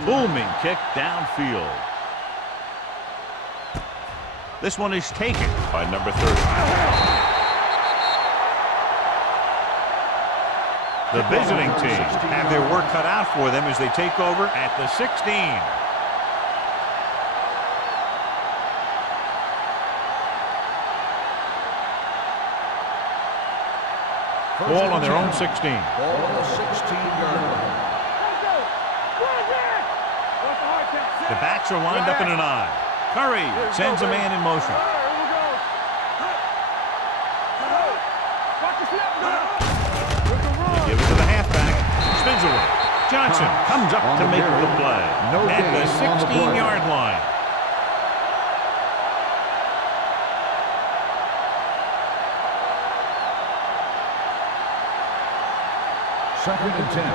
Booming kick downfield. This one is taken by number 30. The visiting team have their work cut out for them as they take over at the 16. Ball on their own 16. Ball on the 16-yard line. The backs are lined up in an I. Curry sends a man in motion. They give it to the halfback. Spins away. Johnson comes up to make the play at the 16-yard line. Second and 10.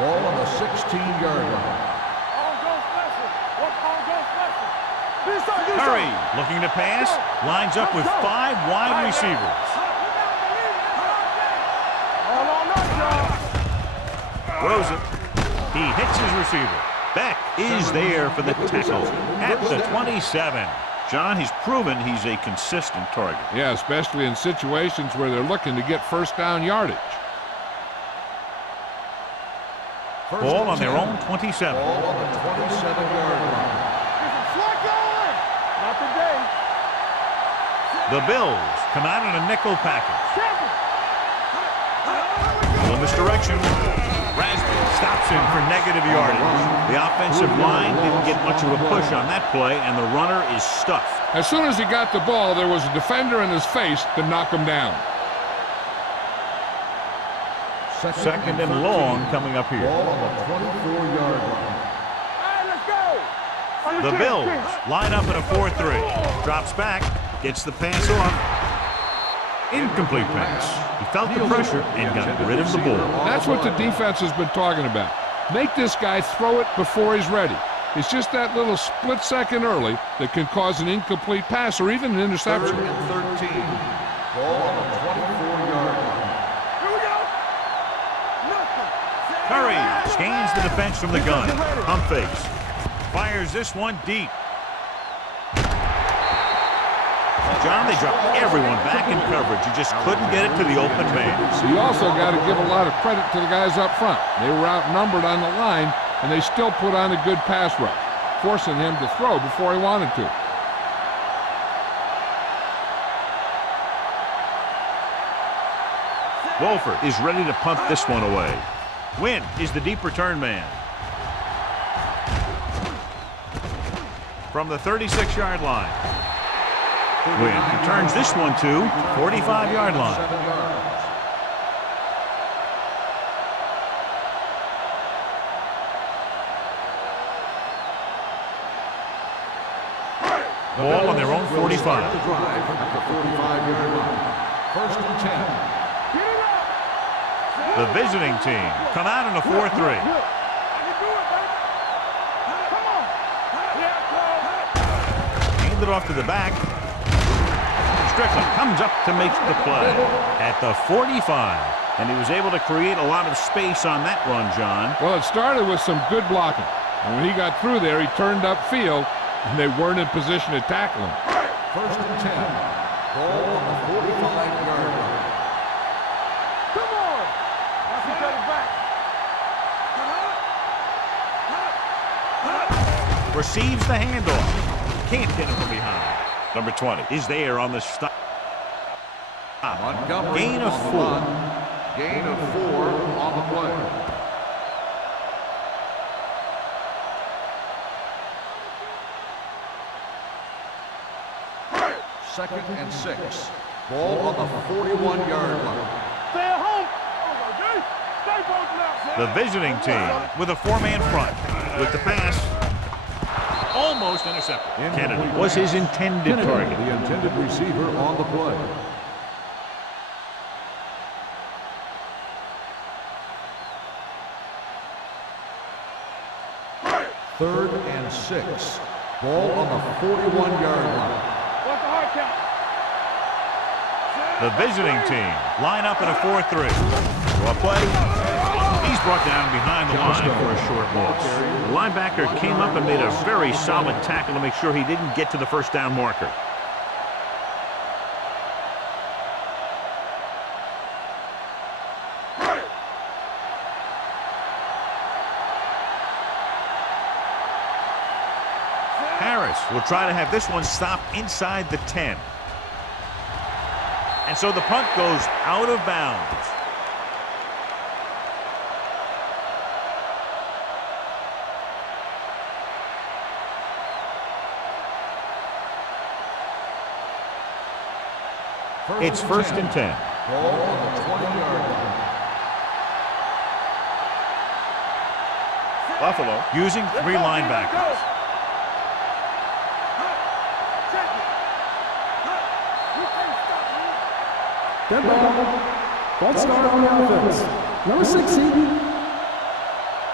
Ball on the 16-yard line. Curry looking to pass. Lines up with 5 wide receivers. Throws it. He hits his receiver. Beck is there for the tackle at the 27. John, he's proven he's a consistent target. Yeah, especially in situations where they're looking to get first down yardage. Ball on their own 27. Ball on the 27-yard line. The Bills come out in a nickel package. Little misdirection. Raspberry stops him for negative yardage. The offensive line didn't get much of a push on that play, and the runner is stuffed. As soon as he got the ball, there was a defender in his face to knock him down. Second and long coming up here. Ball on the 24-yard line. The Bills line up in a 4-3. Drops back, gets the pass on. Incomplete pass. He felt the pressure and got rid of the ball. That's what the defense has been talking about. Make this guy throw it before he's ready. It's just that little split second early that can cause an incomplete pass or even an interception. 3rd and 13. Ball on the 24-yard line. Curry scans the defense from the gun. Pump fakes. Fires this one deep. John, they dropped everyone back in coverage. You just couldn't get it to the open man. So you also got to give a lot of credit to the guys up front. They were outnumbered on the line, and they still put on a good pass rush, forcing him to throw before he wanted to. Wolford is ready to punt this one away. Wynn is the deep return man. From the 36-yard line. Wynn returns this one to 45-yard line. 7 yards. Ball on their own 45. The drive at the 45-yard line. 1st and 10. The visiting team come out in a 4-3. Handed off to the back. Strickland comes up to make the play at the 45. And he was able to create a lot of space on that run, John. Well, it started with some good blocking. And when he got through there, he turned upfield, and they weren't in position to tackle him. 1st and 10. Ball on the 45-yard line. Come on! That's what got it back. Receives the handoff. Can't get him from behind. Number 20 is there on the stop. Montgomery Gain of on the 4. run. Gain of 4 on the play. Second and 6. Ball on the 41-yard line. Stay at home. The visiting team with a 4-man front. With the pass. Almost intercepted. Kennedy was his intended target. The intended receiver on the play. Third and 6. Ball on the 41-yard line. What's the hard count? The visiting team line up in a 4-3. Draw play. He's brought down behind the line for a short loss. The linebacker came up and made a very solid tackle to make sure he didn't get to the first down marker. Harris will try to have this one stop inside the 10. And so the punt goes out of bounds. It's first and 10. Ball on the 20-yard line. Buffalo using three linebackers. Dead ball. False start on the offense. Number 16.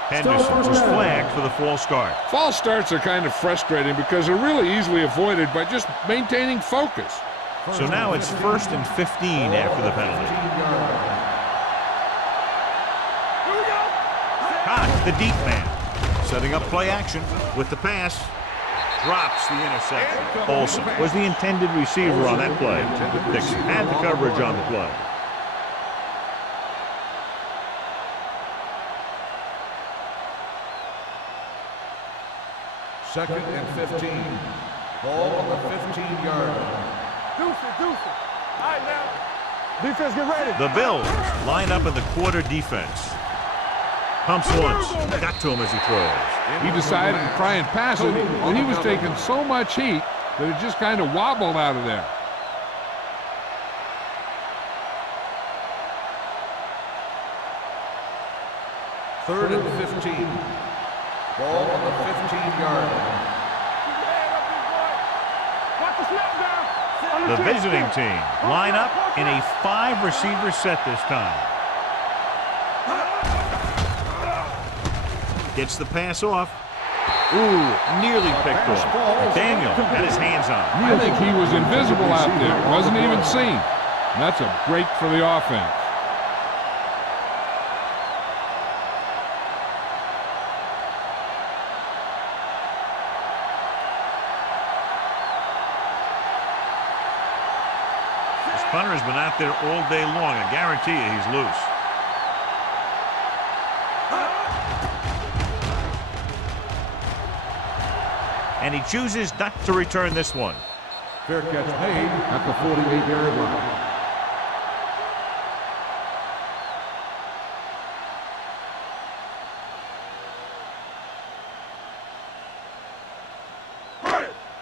Henderson was flagged for the false start. False starts are kind of frustrating because they're really easily avoided by just maintaining focus. So now it's first and 15 after the penalty. Caught the deep man. Setting up play action with the pass. Drops the interception. Olsen was the intended receiver on that play. Dixon had the coverage on the play. Second and 15. Ball on the 15-yard line. Deuce it. All right, now. Defense, get ready. The Bills line up in the quarter defense. Pumps once. Got to him as he throws. He decided to try and pass it, but he was taking so much heat that it just kind of wobbled out of there. Third and 15. Ball on the 15-yard line. Watch the snap down. The visiting team line up in a 5-receiver set this time. Gets the pass off. Ooh, nearly picked off. Daniel had his hands on. I think he was invisible out there. Wasn't even seen. And that's a break for the offense. This punter has been out there all day long. I guarantee you he's loose. And he chooses not to return this one. Fair catch made at the 48-yard line.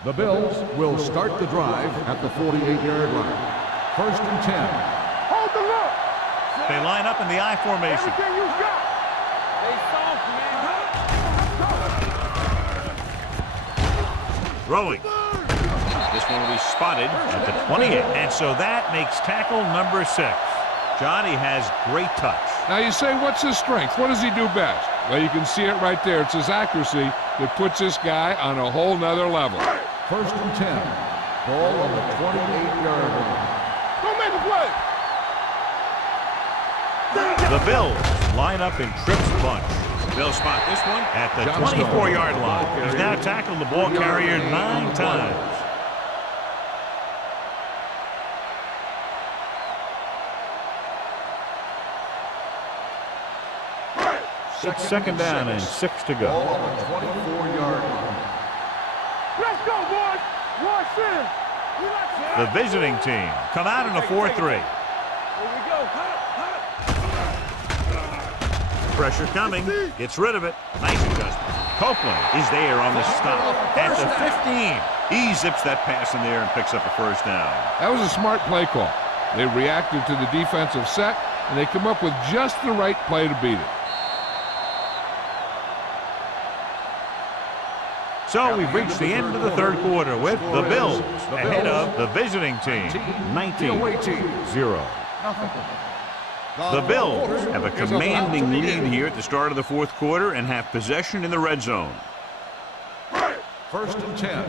The Bills will start the drive at the 48-yard line. First and 10. Hold the look. They line up in the I formation. Everything you got. They soft, man. Throwing. This one will be spotted at the 28. And so that makes tackle number 6. Johnny has great touch. Now you say, what's his strength? What does he do best? Well, you can see it right there. It's his accuracy that puts this guy on a whole nother level. First and 10. Ball on the 28-yard line. Don't make a play. The Bills line up in trips bunch. They'll spot this one at the 24-yard line. He's now tackled the ball carrier 9 times. It's second down and 6 to go. Ball on the 24-yard line. Let's go, boys. Watch in. The visiting team come out in a 4-3. Here we go. Pressure coming. Gets rid of it. Nice adjustment. Copeland is there on the stop at the 15. He zips that pass in there and picks up a first down. That was a smart play call. They reacted to the defensive set, and they come up with just the right play to beat it. So we've reached the end of the third quarter with the Bills ahead of the visiting team, 19-0. The Bills have a commanding lead here at the start of the fourth quarter and have possession in the red zone. First and 10.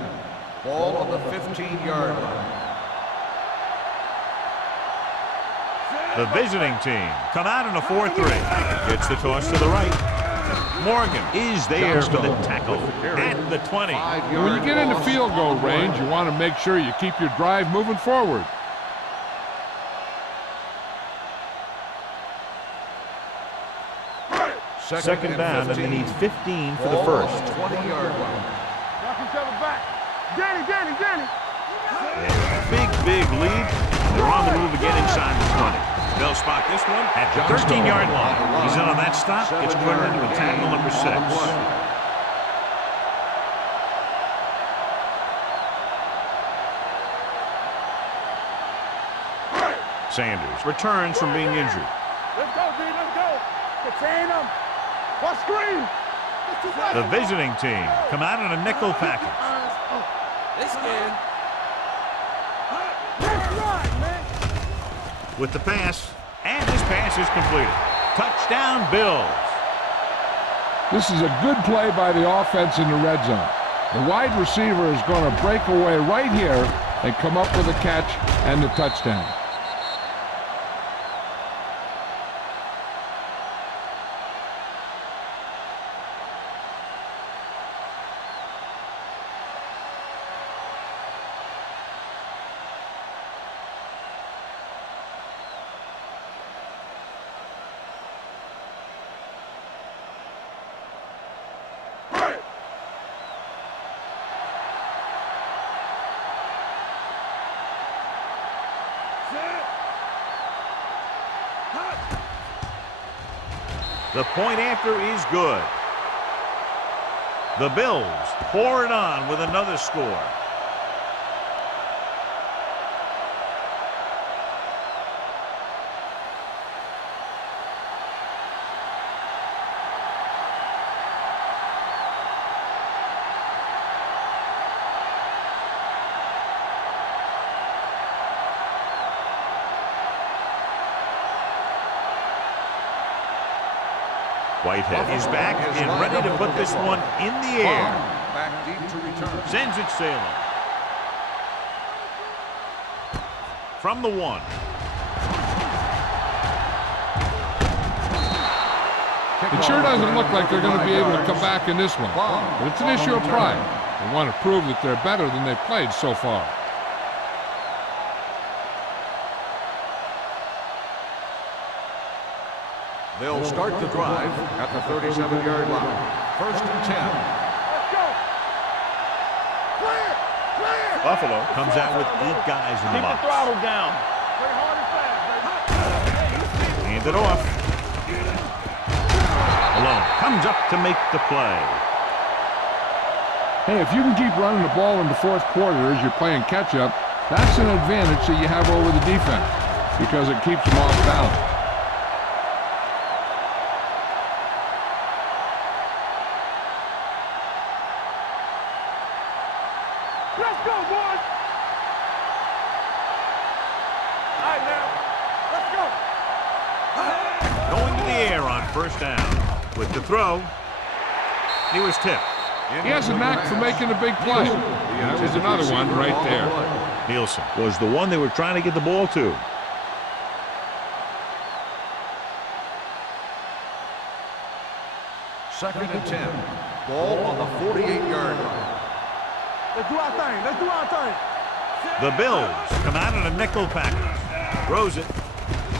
Ball on the 15-yard line. The visiting team come out in a 4-3. Gets the toss to the right. Morgan is there for the tackle at the 20. And when you get into field goal range, you want to make sure you keep your drive moving forward. Second down, and they need 15 for the first. 20-yard line. Knock each other back. Danny. Big lead. They're on the move again inside the 20. They'll spot this one at the 13-yard line. He's in on that stop. Gets credited with tackle number 6. Sanders returns from being injured. Let's go, D. Let's go. Contain them. What screen? The visiting team come out in a nickel package. They scared. With the pass, and this pass is completed. Touchdown, Bills. This is a good play by the offense in the red zone. The wide receiver is going to break away right here and come up with a catch and the touchdown. The point after is good. The Bills pour it on with another score. Whitehead is back and ready to put this one in the air. Back deep to return. Sends it sailing. From the 1. It sure doesn't look like they're going to be able to come back in this one. But it's an issue of pride. They want to prove that they're better than they've played so far. They'll start the drive at the 37-yard line. 1st and 10. Let's go. Clear. Clear. Buffalo comes out with 8 guys in the Keep the box. throttle down. Play hard and fast, baby. Hand it off. Malone comes up to make the play. Hey, if you can keep running the ball in the 4th quarter as you're playing catch-up, that's an advantage that you have over the defense because it keeps them off balance. Let's go, boys. All right, now. Let's go. Going to the air on 1st down. With the throw, he was tipped. He has a knack for making a big play. That was another one right there. Nielsen was the one they were trying to get the ball to. Second and 10. Ball on the 48-yard line. Let's do our thing. Let's do our thing. The Bills come out in a nickel package. Throws it.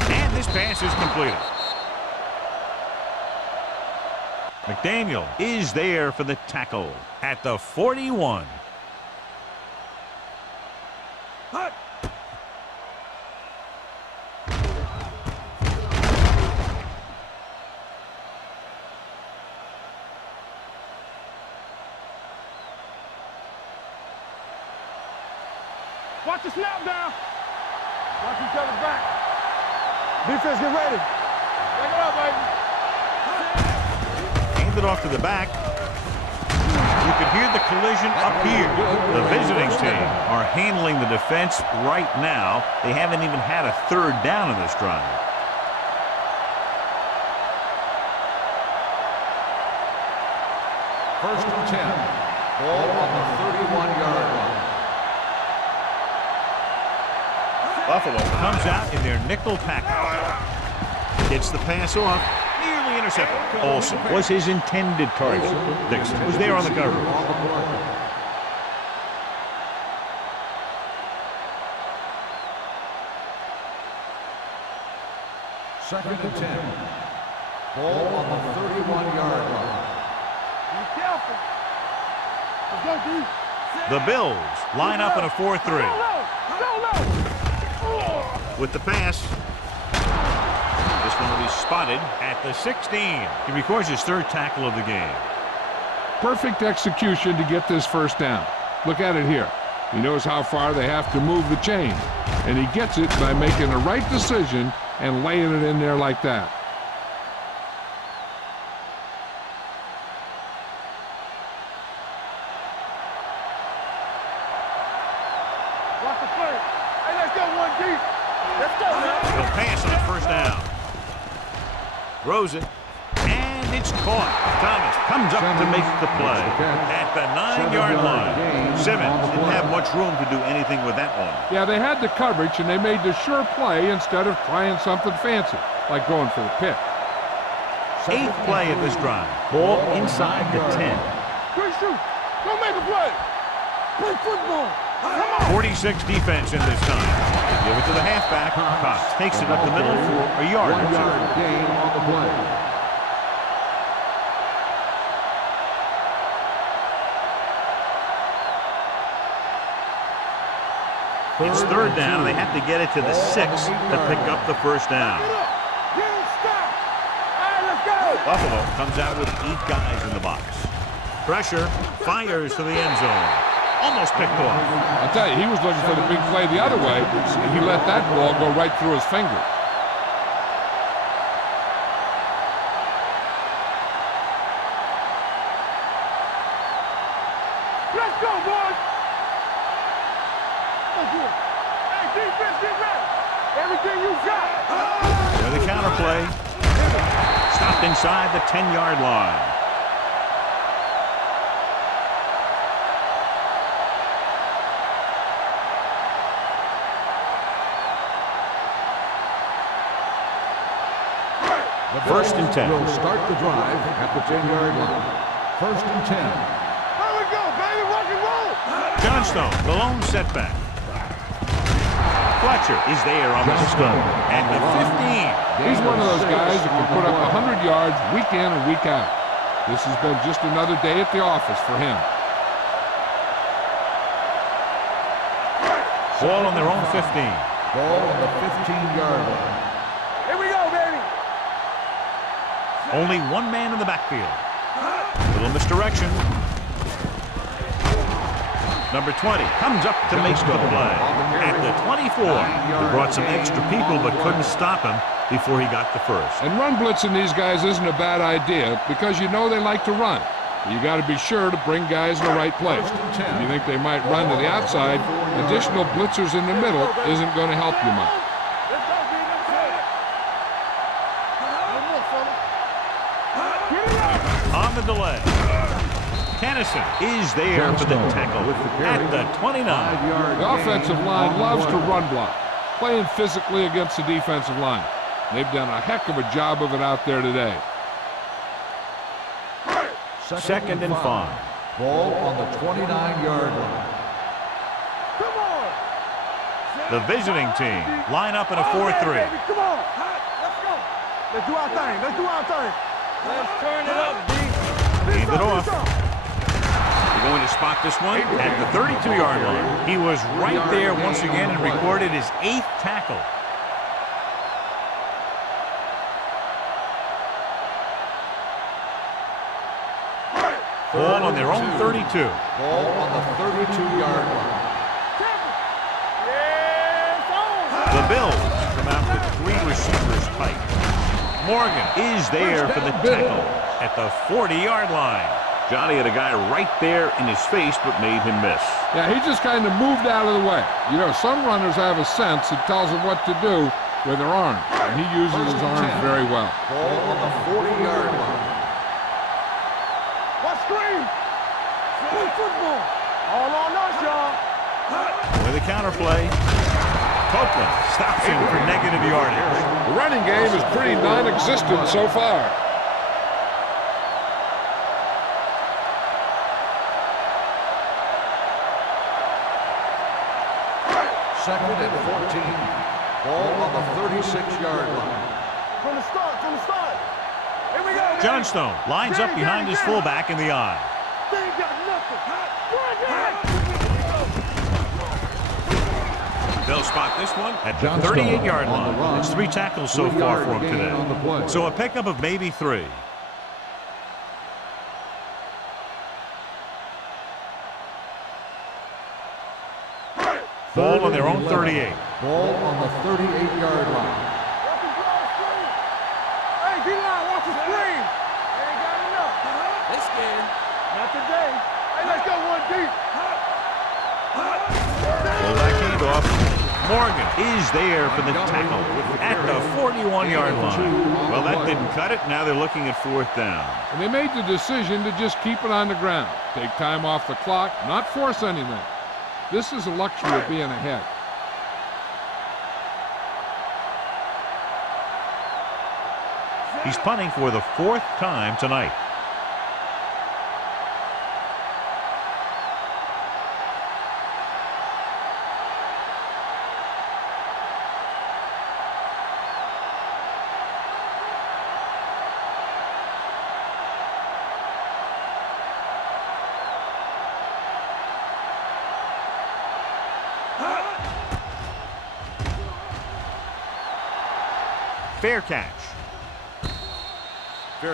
And this pass is completed. McDaniel is there for the tackle at the 41. Hut. Watch the snap down. Watch each other's back. Defense, get ready. Take it up, baby. Hand it off to the back. You can hear the collision up here. The visiting team are handling the defense right now. They haven't even had a 3rd down in this drive. First and 10. Ball on the 31-yard line. Buffalo comes out in their nickel package. Gets the pass off. Nearly intercepted. Olsen was his intended target. Dixon was there on the cover. Second and 10. Ball on the 31-yard line. Be careful. Let's go, D. The Bills line up in a 4-3. Go low. Go low. With the pass. This one will be spotted at the 16. He records his 3rd tackle of the game. Perfect execution to get this 1st down. Look at it here. He knows how far they have to move the chain, and he gets it by making the right decision and laying it in there like that. Watch the play. Hey, let's go one deep. Let's go, man. He'll pass on first down. Throws it. And it's caught. Thomas comes up to make the play at the 9-yard line. Simmons didn't have much room to do anything with that one. Yeah, they had the coverage, and they made the sure play instead of trying something fancy, like going for the pick. 8th play of this drive. Ball inside the 10. Good shoot. Go make a play. Play football. Come on. 46 defense in this time. They give it to the halfback. Cox takes it up the middle for a yard or 1 two. yard gain on the play. It's 3rd down. They have to get it to the 6 to pick up the first down. Get up. Get stop. All right, let's go. Buffalo comes out with 8 guys in the box. Pressure, fires to the end zone. Almost picked off. I'll tell you, he was looking for the big play the other way, and he let that ball go right through his fingers. Let's go, boys. Oh, good. Hey, defense, get ready. Everything you got. With a counter play. Stopped inside the 10-yard line. First and 10. Will start the drive at the 10-yard line. First and 10. Here we go, baby. Rock and roll. Johnstone, the lone setback. Fletcher is there on the stone. And the 15. He's one of those guys that can put up 100 yards week in and week out. This has been just another day at the office for him. Ball on their own 15. Ball on the 15-yard line. Here we go, baby. Only one man in the backfield. Little misdirection. Number 20 comes up to make the play. At the 24, they brought some extra people but couldn't stop him before he got the first. And run blitzing these guys isn't a bad idea because you know they like to run. You got to be sure to bring guys in the right place. If you think they might run to the outside, additional blitzers in the middle isn't going to help you much. Let's go, baby. Let's go. One more, fella. Get it up. On the delay. Kennison is there for the tackle at the 29. The offensive line loves to run block, playing physically against the defensive line. They've done a heck of a job of it out there today. Second and 5. Ball on the 29-yard line. Come on. The visiting team line up in a All right, 4-3. baby. Come on. Let's go. Let's do our thing. Let's do our thing. Let's turn it up, D. Hand it off. They're going to spot this one at the 32-yard line. He was right there once again and recorded his 8th tackle. Ball on their own 32. Ball on the 32-yard line. The Bills come out with 3 receivers tight. Morgan is there for the tackle at the 40-yard line. Johnny had a guy right there in his face but made him miss. Yeah, he just kind of moved out of the way. You know, some runners have a sense that tells them what to do with their arms, and he uses his arms very well. Ball on the 40-yard line. What screen? Play football. All on us, y'all. With a counter play, Copeland stops him for negative yardage. The running game is pretty non-existent so far. Second and 14. Ball on the 36-yard line. From the start, from the start. Here we go. baby. Johnstone lines up behind his fullback in the eye. They ain't got nothing. They'll spot this one at the 38-yard line. It's 3 tackles so far for him today. So a pickup of maybe 3. Ball on their own 38. Ball on the 38-yard line. Hey, D-line, watch the screen. They ain't got enough. They scared. Not today. Hey, let's go one deep. Pull that handoff. Morgan is there for the tackle at the 41-yard line. Well, that didn't cut it. Now they're looking at 4th down. And they made the decision to just keep it on the ground. Take time off the clock, not force anything. This is a luxury of being ahead. He's punting for the 4th time tonight. Fair catch.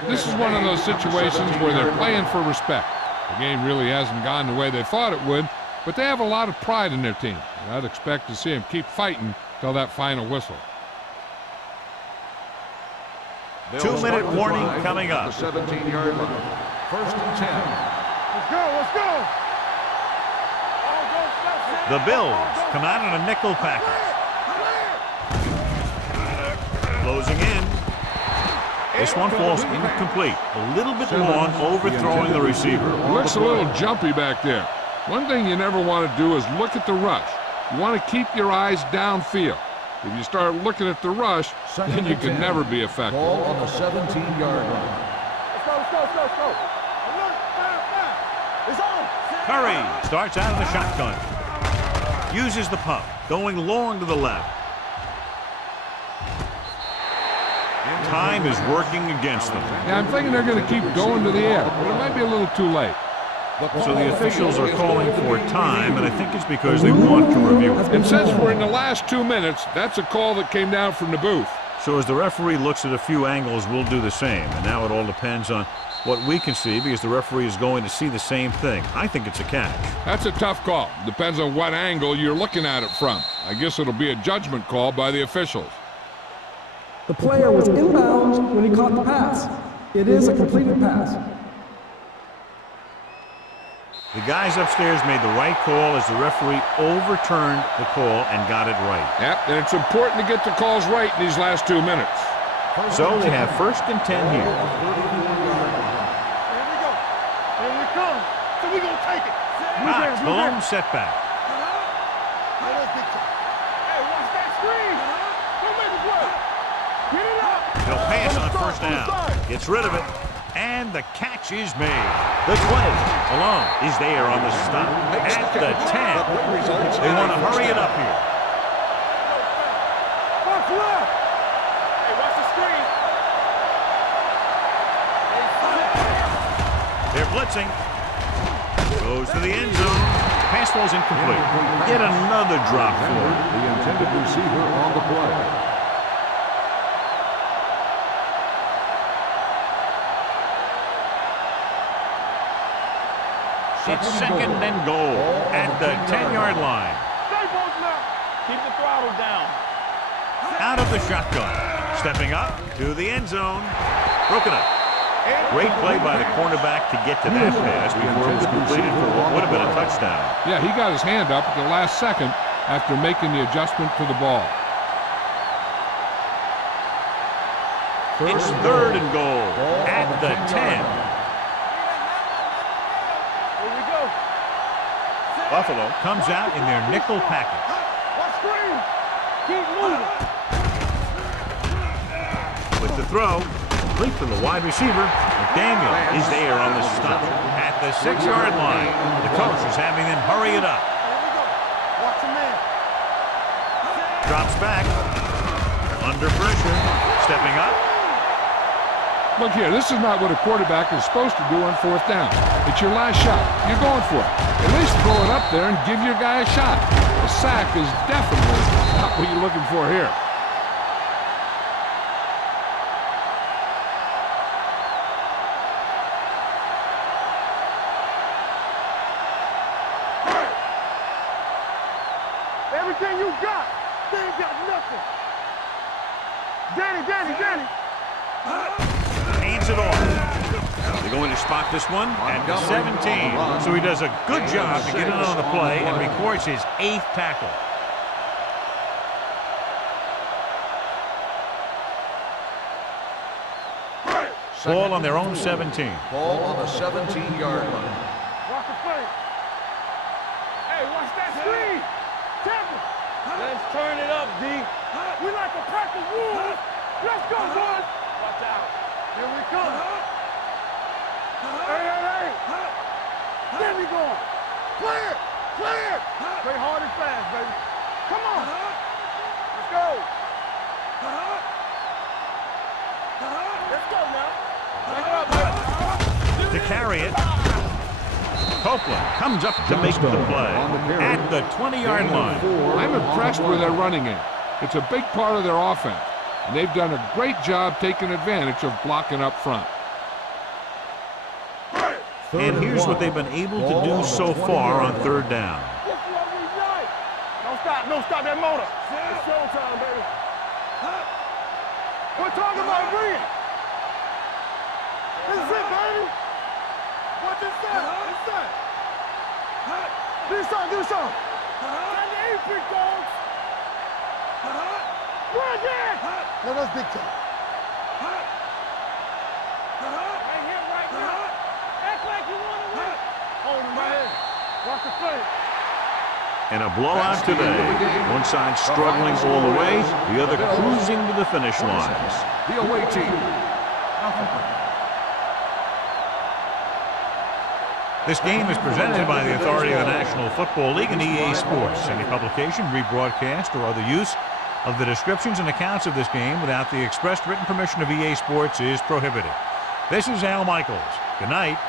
This is one of those situations where they're playing for respect. The game really hasn't gone the way they thought it would, but they have a lot of pride in their team. And I'd expect to see them keep fighting till that final whistle. 2-minute warning coming up. The 17-yard line. 1st and 10. Let's go, let's go. The Bills come out in a nickel package. Closing in. This one falls incomplete. A little bit long, overthrowing the receiver. Looks a little jumpy back there. One thing you never want to do is look at the rush. You want to keep your eyes downfield. If you start looking at the rush, then you can never be effective. Ball on the 17-yard line. Let's go. Alert, fire. It's on. Curry starts out in the shotgun. Uses the pump, going long to the left. Time is working against them. Yeah, I'm thinking they're going to keep going to the air, but it might be a little too late. So the officials are calling for time, and I think it's because they want to review it. And since we're in the last 2 minutes, that's a call that came down from the booth. So as the referee looks at a few angles, we'll do the same. And now it all depends on what we can see, because the referee is going to see the same thing. I think it's a catch. That's a tough call. Depends on what angle you're looking at it from. I guess it'll be a judgment call by the officials. The player was inbounds when he caught the pass. It is a completed pass. The guys upstairs made the right call as the referee overturned the call and got it right. Yep, and it's important to get the calls right in these last 2 minutes. So they have 1st and 10 here. Here we go. Here we come. So we gonna take it. Knox, the lone setback. Hey, watch that screen. Don't make it work. Get it up. He'll pass on 1st down. Gets rid of it. And the catch is made. The 20 alone is there on the stop. At the 10. They want to hurry it up here. Watch left. Hey, watch the screen. They're blitzing. Goes to the end zone. Pass ball's incomplete. Yet another drop forward. The intended receiver on the play. It's 2nd and goal at the 10-yard line. Stay both now. Keep the throttle down. Out of the shotgun. Stepping up to the end zone. Broken up. Great play by the cornerback to get to that pass before it was completed for what would have been a touchdown. Yeah, he got his hand up at the last second after making the adjustment to the ball. It's 3rd and goal at the 10. Buffalo comes out in their nickel package. Watch screen. Keep moving. With the throw, complete from the wide receiver. McDaniel is there on the stop. At the 6-yard line, the coach is having them hurry it up. Watch him in. Drops back. Under pressure. Stepping up. Look here, this is not what a quarterback is supposed to do on 4th down. It's your last shot. You're going for it. At least throw it up there and give your guy a shot. A sack is definitely not what you're looking for here. everything you got. They ain't got nothing. Danny. Hands it off. They're going to spot this one at the 17. So he does a good job to get in on the play and records his 8th tackle. Ball on their own 17. Ball on the 17-yard line. Watch the play. Hey, watch that screen. Tackle. Let's turn it up, D. We like a pack of wolves. Let's go, boys. Watch out. Here we come. Hey. There we go. Clear. Play hard and fast, baby. Come on. Let's go. Let's go now. To carry it, Copeland comes up to make the play at the 20-yard line. I'm impressed with their running game. It's a big part of their offense, and they've done a great job taking advantage of blocking up front. And here's what they've been able to do so far on 3rd down. This is what we like. Don't stop that motor. It's showtime, baby. We're talking about Green. This is it, baby. What's this say? What's that? Do something. Time to eat, big dogs. Run there. No, that's big time. Right here, right now. Act like you want to win. Hold him right here. Watch the play. And a blowout today. One side struggling all the way, the other cruising to the finish line. The away team. This game is presented by the authority of the National Football League and EA Sports. Any publication, rebroadcast, or other use of the descriptions and accounts of this game without the expressed written permission of EA Sports is prohibited. This is Al Michaels. Good night.